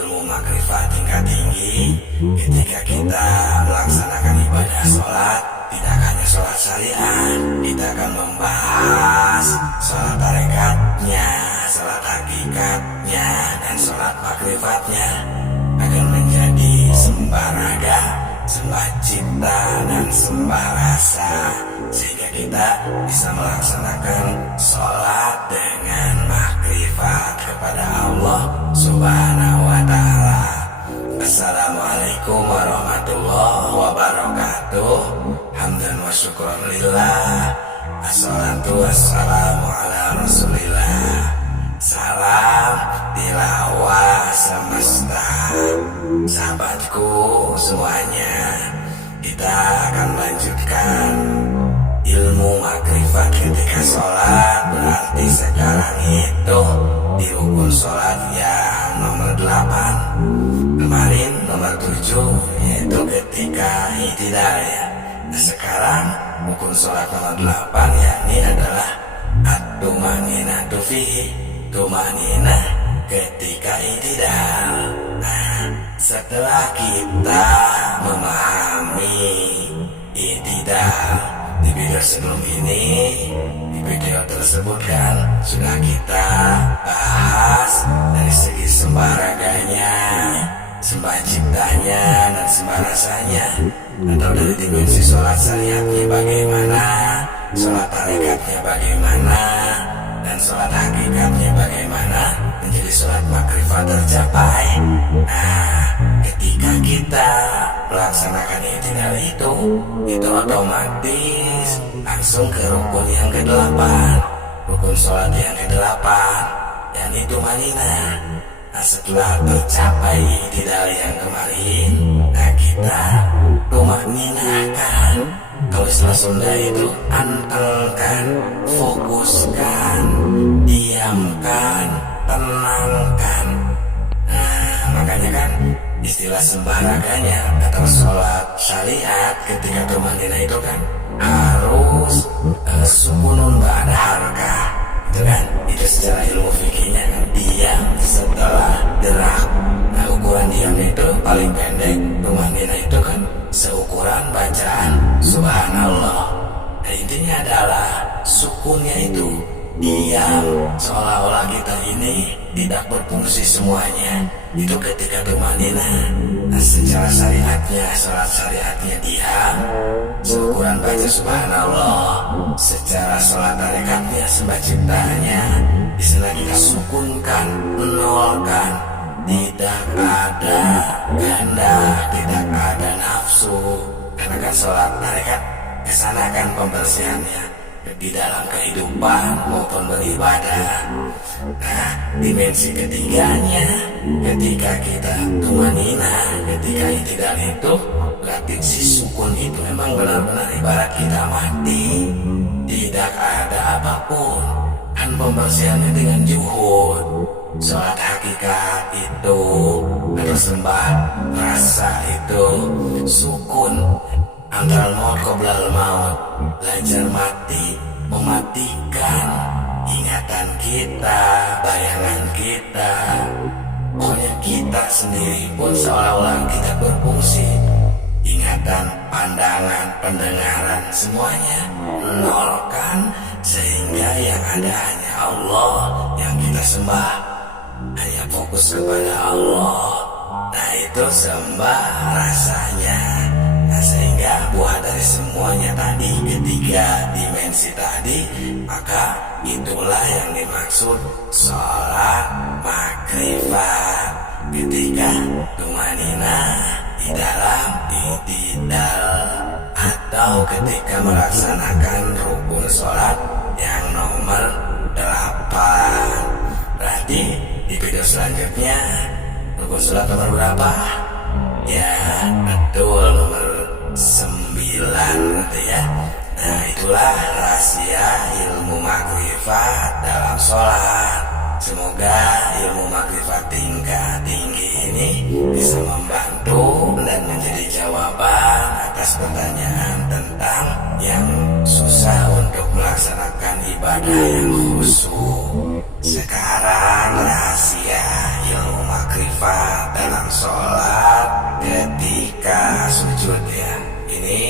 ilmu makrifat tingkat tinggi. Ketika kita melaksanakan ibadah sholat, tidak hanya sholat syariat, kita akan membahas sholat tarekatnya, sholat hakikatnya, dan sholat makrifatnya akan menjadi sembah raga, sembah cipta, dan sembah rasa, sehingga kita bisa melaksanakan sholat dengan makrifat kepada Allah Subhanahu wa Ta'ala. Assalamualaikum warahmatullahi wabarakatuh. Hamdan wa syukran lillah. Assalatu wassalamu ala rasulillah. Salam tilawah semesta. Sahabatku semuanya, kita akan lanjutkan ilmu makrifat ketika sholat. Berarti sekarang itu di rukun sholat yang nomor 8. Kemarin nomor 7 yaitu ketika i'tidal ya. Nah, sekarang rukun sholat nomor 8 yakni adalah at-tumaninatu fihi, tumaninah ketika i'tidal. Nah, setelah kita memahami i'tidal di video sebelum ini, di video tersebut kan sudah kita bahas dari segi sembah raganya, sembah ciptanya, dan sembah rasanya, atau dari dimensi sholat syariatnya bagaimana, sholat tarekatnya bagaimana, dan sholat hakikatnya bagaimana menjadi sholat makrifat tercapai. Nah, ketika kita melaksanakan i'tidal itu otomatis langsung ke rukun yang ke-8, rukun sholat yang ke-8, yang itu tumaninah. Nah, setelah tercapai i'tidal yang kemarin, nah kita tumaninahkan. Kalau istilah Sunda itu antengkan, fokuskan, diamkan, tenangkan. Nah, makanya kan istilah sembah raganya atau sholat syariat ketika tumaninah itu kan bagus. Sukunun ba'da harkah, itu kan, itu secara ilmu fikihnya kan, diam setelah gerak. Nah, ukuran diam itu paling pendek, tumanina itu kan seukuran bacaan subhanallah. Nah, intinya adalah sukunnya itu diam, seolah-olah kita ini tidak berfungsi semuanya. Itu ketika tumanina. Nah, secara syariatnya, sholat syariatnya diam, seukuran baca subhanallah. Secara sholat tarekatnya, sembah ciptanya, di sana kita sukunkan, menolkan, tidak ada kehendak, tidak ada nafsu. Karena kan sholat tarekat kesana kan pembersihannya di dalam kehidupan maupun beribadah. Nah, dimensi ketiganya, ketika kita tumanina, ketika i'tidal itu berarti si sukun itu memang benar-benar ibarat kita mati, tidak ada apapun. Kan pembersihannya dengan juhud. Sholat hakikat itu atau sembah rasa itu sukun. Antara maut qoblal maut, belajar mati, mematikan ingatan kita, bayangan kita. Pokoknya kita sendiri pun seolah-olah kita berfungsi. Ingatan, pandangan, pendengaran, semuanya nolkan, sehingga yang ada hanya Allah yang kita sembah. Hanya fokus kepada Allah. Nah, itu sembah rasanya. Nah, sehingga buah dari semuanya tadi, ketiga dimensi tadi, maka itulah yang dimaksud sholat makrifat. Ketika tumanina di dalam i'tidal, atau ketika melaksanakan rukun sholat yang nomor 8. Berarti di video selanjutnya rukun sholat nomor berapa? Ya, betul, nomor 9 gitu ya. Nah, itulah rahasia ilmu makrifat dalam sholat. Semoga ilmu makrifat tingkat tinggi ini bisa membantu dan menjadi jawaban atas pertanyaan tentang yang susah untuk melaksanakan ibadah yang khusyuk. Sekarang rahasia ilmu makrifat dalam sholat ketika sujud ya. Ini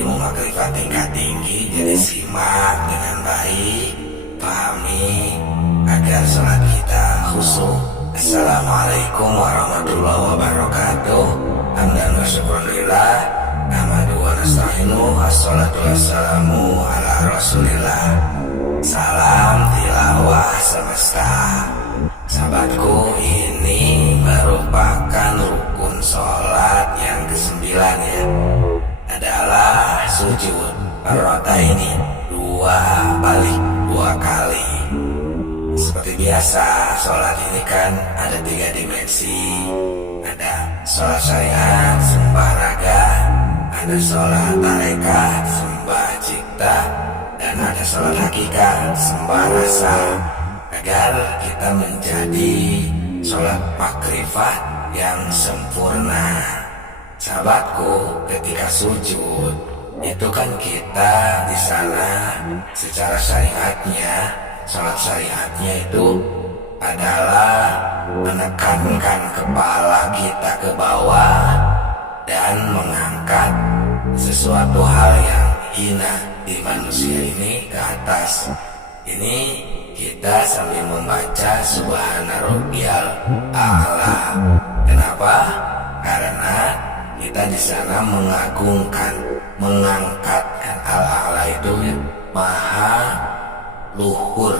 ilmu makrifat tingkat tinggi, jadi simak dengan baik, pahami agar sholat kita khusyuk. Assalamualaikum warahmatullahi wabarakatuh. Hamdan wa syukurillah, nahmadu wa nasta'inu, assalatu wassalamu ala rasulillah. Salam tilawah semesta. Sahabatku, ini merupakan rukun sholat yang ke-9 ya. Adalah sujud ini 2 kali. Seperti biasa, sholat ini kan ada 3 dimensi. Ada sholat syariat, sembah raga, ada sholat tarekat, sembah cipta, dan ada sholat hakikat, sembah rasa. Agar kita menjadi sholat makrifat yang sempurna. Sahabatku, ketika sujud itu kan kita di sana secara syariatnya, sholat syariatnya itu adalah menekankan kepala kita ke bawah dan mengangkat sesuatu hal yang hina di manusia ini ke atas. Ini kita sambil membaca Subhana Rabbiyal A'la. Kenapa? Karena kita di sana mengagungkan, mengangkatkan al-a'la itu ya, maha luhur,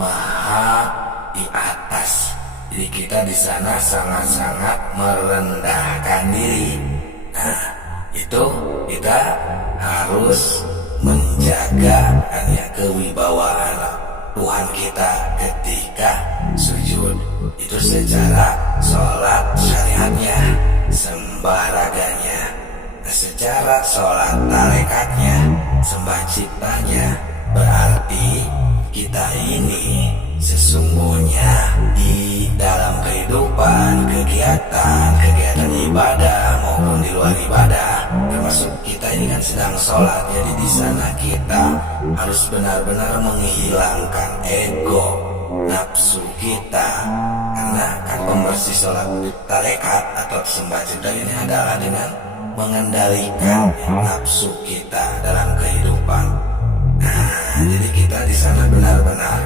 maha di atas. Jadi kita di sana sangat-sangat merendahkan diri. Nah, itu kita harus menjaga ya, kewibawaan Tuhan kita ketika sujud. Itu secara sholat syariatnya, sembah raganya. Nah, secara sholat tarekatnya, sembah ciptanya, berarti kita ini sesungguhnya di dalam kehidupan, kegiatan ibadah maupun di luar ibadah, termasuk kita ini kan sedang sholat. Jadi di sana kita harus benar-benar menghilangkan ego, nafsu kita, karena kan pembersih sholat tarekat atau sembah cipta ini adalah dengan mengendalikan nafsu kita dalam kehidupan. Nah, jadi kita di sana benar-benar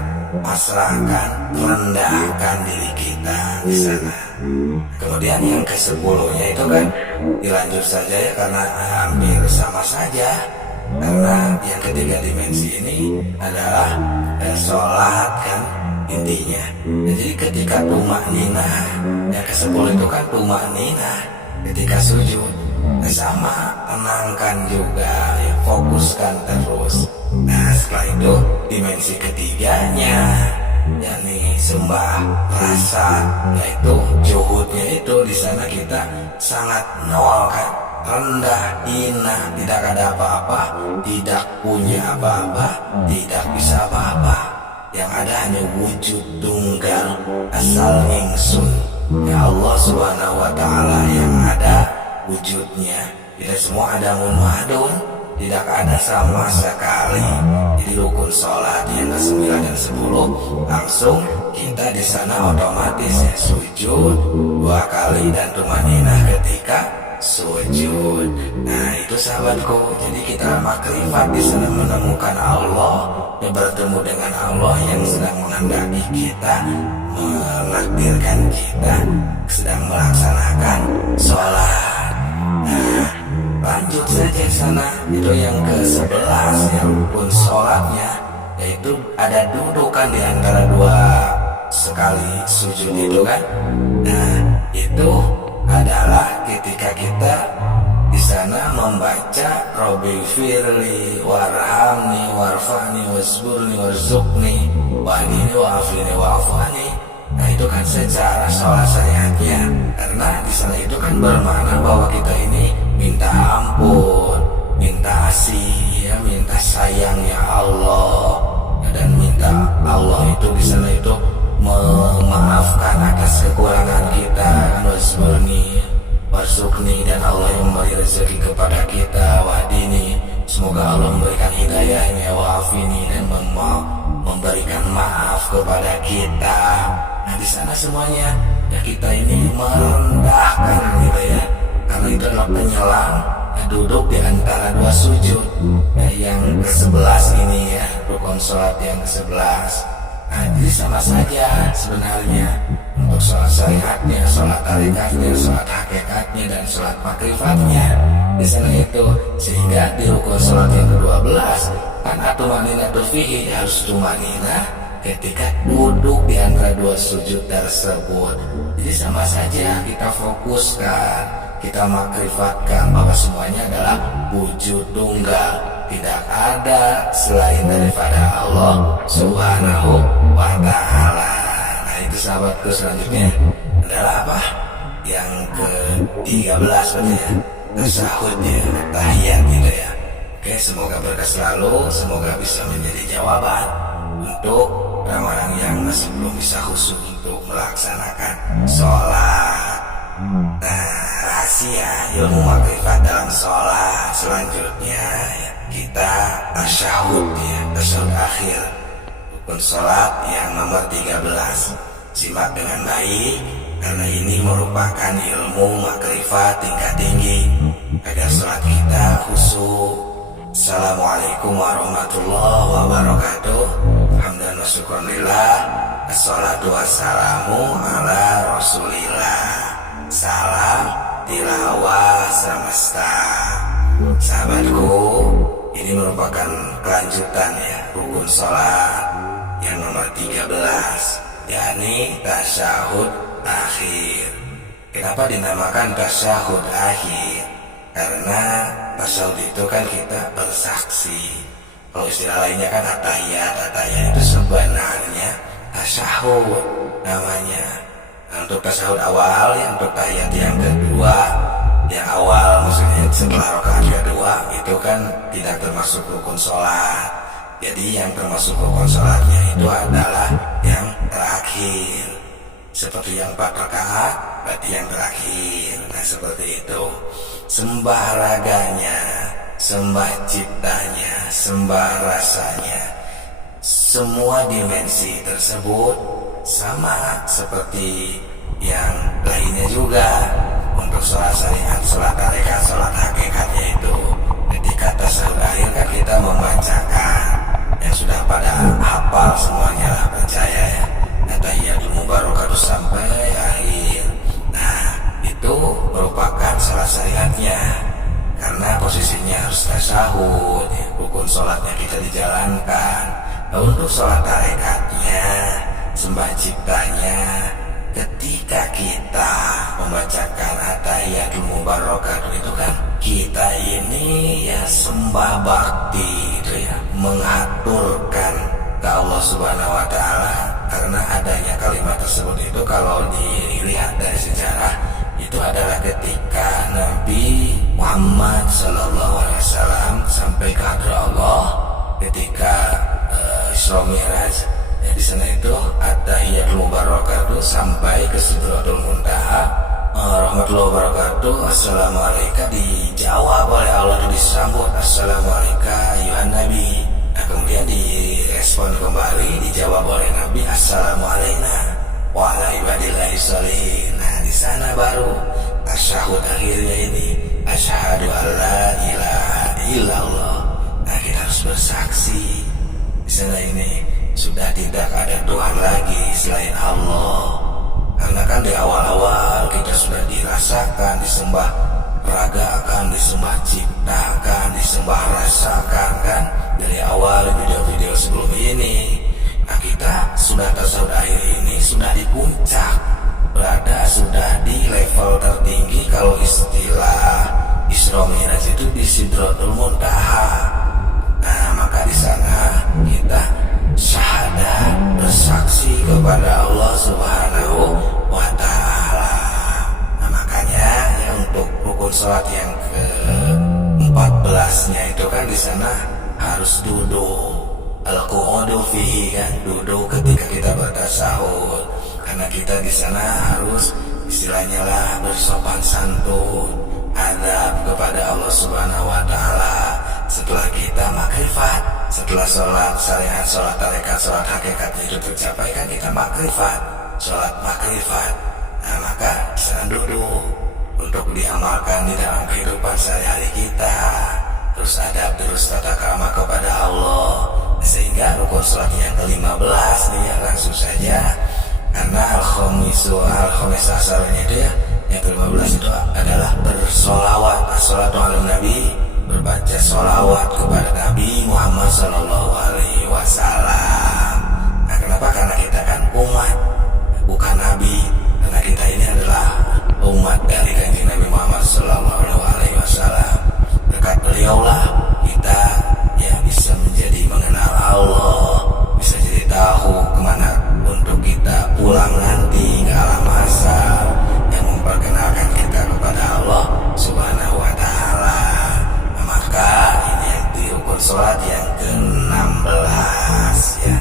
pasrahkan, rendahkan diri kita di sana. Kemudian yang ke-10-nya itu kan dilanjut saja ya, karena hampir sama saja. Karena yang ketiga dimensi ini adalah sholat kan intinya. Jadi ketika tumakninah, yang ke-10 itu kan tumakninah ketika sujud. Sama, tenangkan juga ya, fokuskan terus. Nah setelah itu dimensi ketiganya, yakni sembah rasa, yaitu juhudnya itu di sana kita sangat nol kan, rendah, hina, tidak ada apa-apa, tidak punya apa-apa, tidak bisa apa-apa. Yang ada hanya wujud tunggal asal ingsun, ya Allah subhanahu wa ta'ala yang ada wujudnya. Kita semua ada munmadun, tidak ada sama sekali. Jadi rukun sholat yang ke-9 dan 10 langsung kita di sana otomatis ya, sujud 2 kali dan tumaninah ketika sujud. Nah itu sahabatku, jadi kita makrifat di sana menemukan Allah, ya, bertemu dengan Allah yang sedang menandaki kita, menakdirkan kita sedang melaksanakan sholat. Nah, lanjut saja sana, itu yang ke-11 yang rukun sholatnya, yaitu ada dudukan di antara 2 sekali sujud itu kan. Nah itu adalah ketika kita di sana membaca Robbi firli warhamni warfani wasburni warzukni wahdini wa'afini wa'afani. Nah itu kan secara sholat syariatnya, karena di sana itu kan bermakna bahwa kita ini minta ampun, minta asih, ya, minta sayangnya Allah, ya, dan minta Allah itu di sana itu memaafkan atas kekurangan kita, kan, wasburni warzukni, dan Allah yang memberi rezeki kepada kita, wahdini, semoga Allah memberikan hidayahnya, wa'afini, dan memberikan maaf kepada kita. Nah di sana semuanya ya kita ini merendahkan gitu ya, karena itu adalah penyelang ya, duduk di antara 2 sujud ya, yang ke-11 ini ya, rukun sholat yang ke-11. Nah jadi sama saja sebenarnya untuk sholat syariatnya, sholat tarikatnya, sholat hakikatnya, dan sholat makrifatnya di sana itu. Sehingga di rukun sholat yang ke-12 kan atumaninatul fihi, harus tumanina ketika duduk di antara 2 sujud tersebut. Jadi sama saja kita fokuskan, kita makrifatkan bahwa semuanya adalah wujud tunggal, tidak ada selain daripada Allah subhanahu wa ta'ala. Nah itu sahabatku, selanjutnya adalah apa? Yang ke-13 ya, tasyahud ya, tahiyat gitu ya. Oke, semoga berkah selalu, semoga bisa menjadi jawaban untuk orang-orang yang masih belum bisa khusyuk untuk melaksanakan sholat. Nah, rahasia ilmu makrifat dalam sholat selanjutnya ya, kita tasyahud ya, tasyahud akhir rukun sholat yang nomor 13. Simak dengan baik, karena ini merupakan ilmu makrifat tingkat tinggi agar sholat kita khusyuk. Assalamualaikum warahmatullahi wabarakatuh. Hamdan wa syukranillah. Assalatu wassalamu ala rasulillah. Salam tilawah semesta. Sahabatku, ini merupakan kelanjutan ya, rukun sholat yang nomor 13, yakni tasyahud akhir. Kenapa dinamakan tasyahud akhir? Karena tasyahud itu kan kita bersaksi. Kalau istilah lainnya kan atahiyat. Atahiyat itu sebenarnya tasyahud namanya. Nah, untuk tasyahud awal, yang untuk tahiyat yang kedua, yang awal maksudnya setelah rakaat kedua, itu kan tidak termasuk rukun sholat. Jadi yang termasuk rukun sholatnya itu adalah yang terakhir. Seperti yang 4 rakaat, berarti yang terakhir. Nah seperti itu. sembah raganya, sembah ciptanya, sembah rasanya. Semua dimensi tersebut sama seperti yang lainnya juga. Untuk sholat syariat, sholat tarekat, sholat hakikatnya itu ketika tasyahud akhir kan kita membacakan yang sudah pada hafal semuanya lah, percaya ya, tahiyatul mubarakatuh sampai akhir. Nah itu merupakan sholat syariatnya karena posisinya harus tasyahud, rukun sholatnya kita dijalankan. Nah, untuk sholat tarekatnya, sembah ciptanya, ketika kita membacakan at-tahiyatul mubarakatuh itu kan kita ini ya sembah bakti itu ya, mengaturkan ke Allah Subhanahu wa Ta'ala. Karena adanya kalimat tersebut itu kalau dilihat dari sejarah itu adalah ketika Nabi Muhammad Sallallahu Alaihi Wasallam sampai ke hadrat Allah ketika Isra Mi'raj. Ya, di sana itu at-tahiyatul mubarakatuh sampai ke Sidratul Muntaha. Rahmatullahi wabarakatuh, assalamualaikum, dijawab oleh Allah itu disambut assalamualaikum ayuhan nabi. Nah kemudian direspon kembali, dijawab oleh Nabi assalamualaikum wa ala ibadillahi sholihin. Nah di sana baru tasyahud akhirnya ini asyhadu alla ilaha illallah. Nah kita harus bersaksi di sana ini sudah tidak ada Tuhan lagi selain Allah. Karena kan di awal-awal kita sudah dirasakan, disembah ragakan, disembah ciptakan, disembah rasakan kan dari awal video-video sebelum ini. Nah kita sudah tasyahud akhir ini sudah di puncak, berada sudah di level tertinggi. Kalau istilah Isra Mi'raj itu di Sidratul Muntaha. Nah maka di sana kita syahadat, bersaksi kepada Allah Subhanahu wa Ta'ala. Nah makanya ya untuk rukun sholat yang ke-14-nya itu kan di sana harus duduk, al-qu'udu fihi kan, duduk ketika kita bertasyahud. Karena kita di sana harus istilahnya lah bersopan santun, adab kepada Allah Subhanahu wa Ta'ala. Setelah kita makrifat, setelah sholat syariat, sholat tarekat, sholat hakikat itu tercapai kan kita makrifat, sholat makrifat. Nah maka sana duduk untuk diamalkan di dalam kehidupan sehari-hari kita. Terus adab, terus tata krama kepada Allah. Sehingga rukun sholat yang ke-15 nih ya langsung saja. Karena al-khamisu al-khamisasarnya itu ya, yang ke-15 itu adalah bersolawat, as-salatu ala nabi, berbaca sholawat kepada Nabi Muhammad Sallallahu Alaihi Wasallam. Nah kenapa? Karena kita kan umat, bukan Nabi. Karena kita ini adalah umat dari kanjeng Nabi Muhammad Sallallahu Alaihi Wasallam. Berkat beliau lah kita ya bisa menjadi mengenal Allah, bisa jadi tahu kemana untuk kita pulang nanti ke alam mahsyar, yang memperkenalkan kita kepada Allah Subhanahu Wa Taala. Maka ini yang di rukun sholat yang ke-16 ya,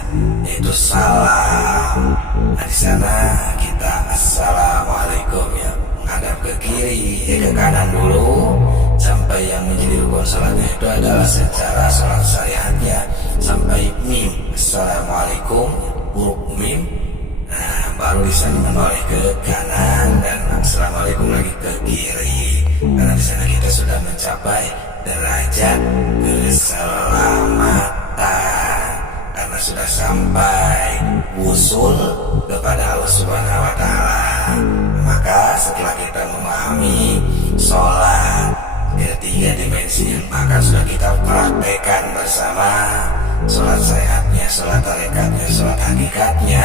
yaitu salam. Nah di sana kita assalamualaikum ya, menghadap ke kiri, ke kanan dulu, sampai yang menjadi rukun sholatnya itu adalah secara sholat syariatnya sampai mim, assalamualaikum, huruf mim. Nah baru di sana menoleh ke kanan dan assalamualaikum lagi ke kiri. Karena di sana kita sudah mencapai derajat keselamatan karena sudah sampai wusul kepada Allah Subhanahu wa Ta'ala. Maka setelah kita memahami sholat ketiga dimensi yang akan sudah kita praktekkan bersama, sholat syariatnya, sholat tarekatnya, sholat hakikatnya,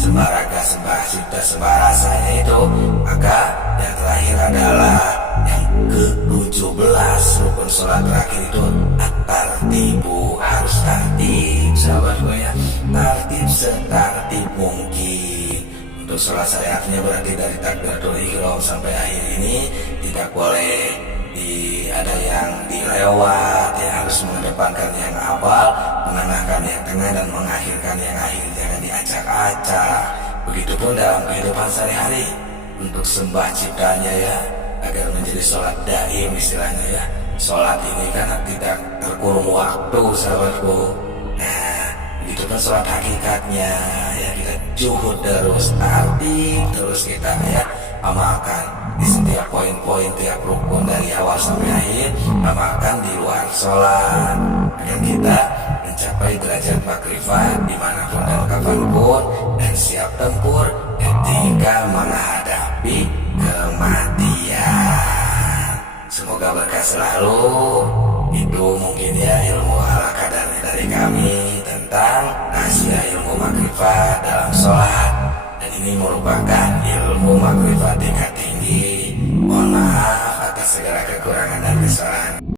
sembah raga, sembah cipta, sembah rasanya itu, maka yang terakhir adalah yang ke-17 rukun sholat terakhir itu at-tartibu, harus tertib sahabat gue ya, tertib setertib mungkin. Untuk sholat syariatnya berarti dari takbiratul ihram sampai akhir ini tidak boleh ada yang dilewat, yang harus mengedepankan yang awal, menenangkan yang tengah, dan mengakhirkan yang akhir, jangan diacak-acak. Begitupun dalam kehidupan sehari-hari untuk sembah ciptanya ya, agar menjadi sholat daim istilahnya ya. Sholat ini kan tidak terkurung waktu sahabatku. Nah itu kan sholat hakikatnya ya, kita juhud terus, arti terus kita ya amalkan di setiap poin-poin, tiap rukun dari awal sampai akhir, amalkan di luar sholat agar kita mencapai derajat makrifat dimanapun dan kapanpun, dan siap tempur ketika menghadapi kematian. Semoga berkah selalu. Itu mungkin ya ilmu ala kadarnya dari kami tentang rahasia ilmu makrifat dalam sholat, dan ini merupakan ilmu makrifat tingkat tinggi. Mohon maaf atas segala kekurangan dan kesalahan.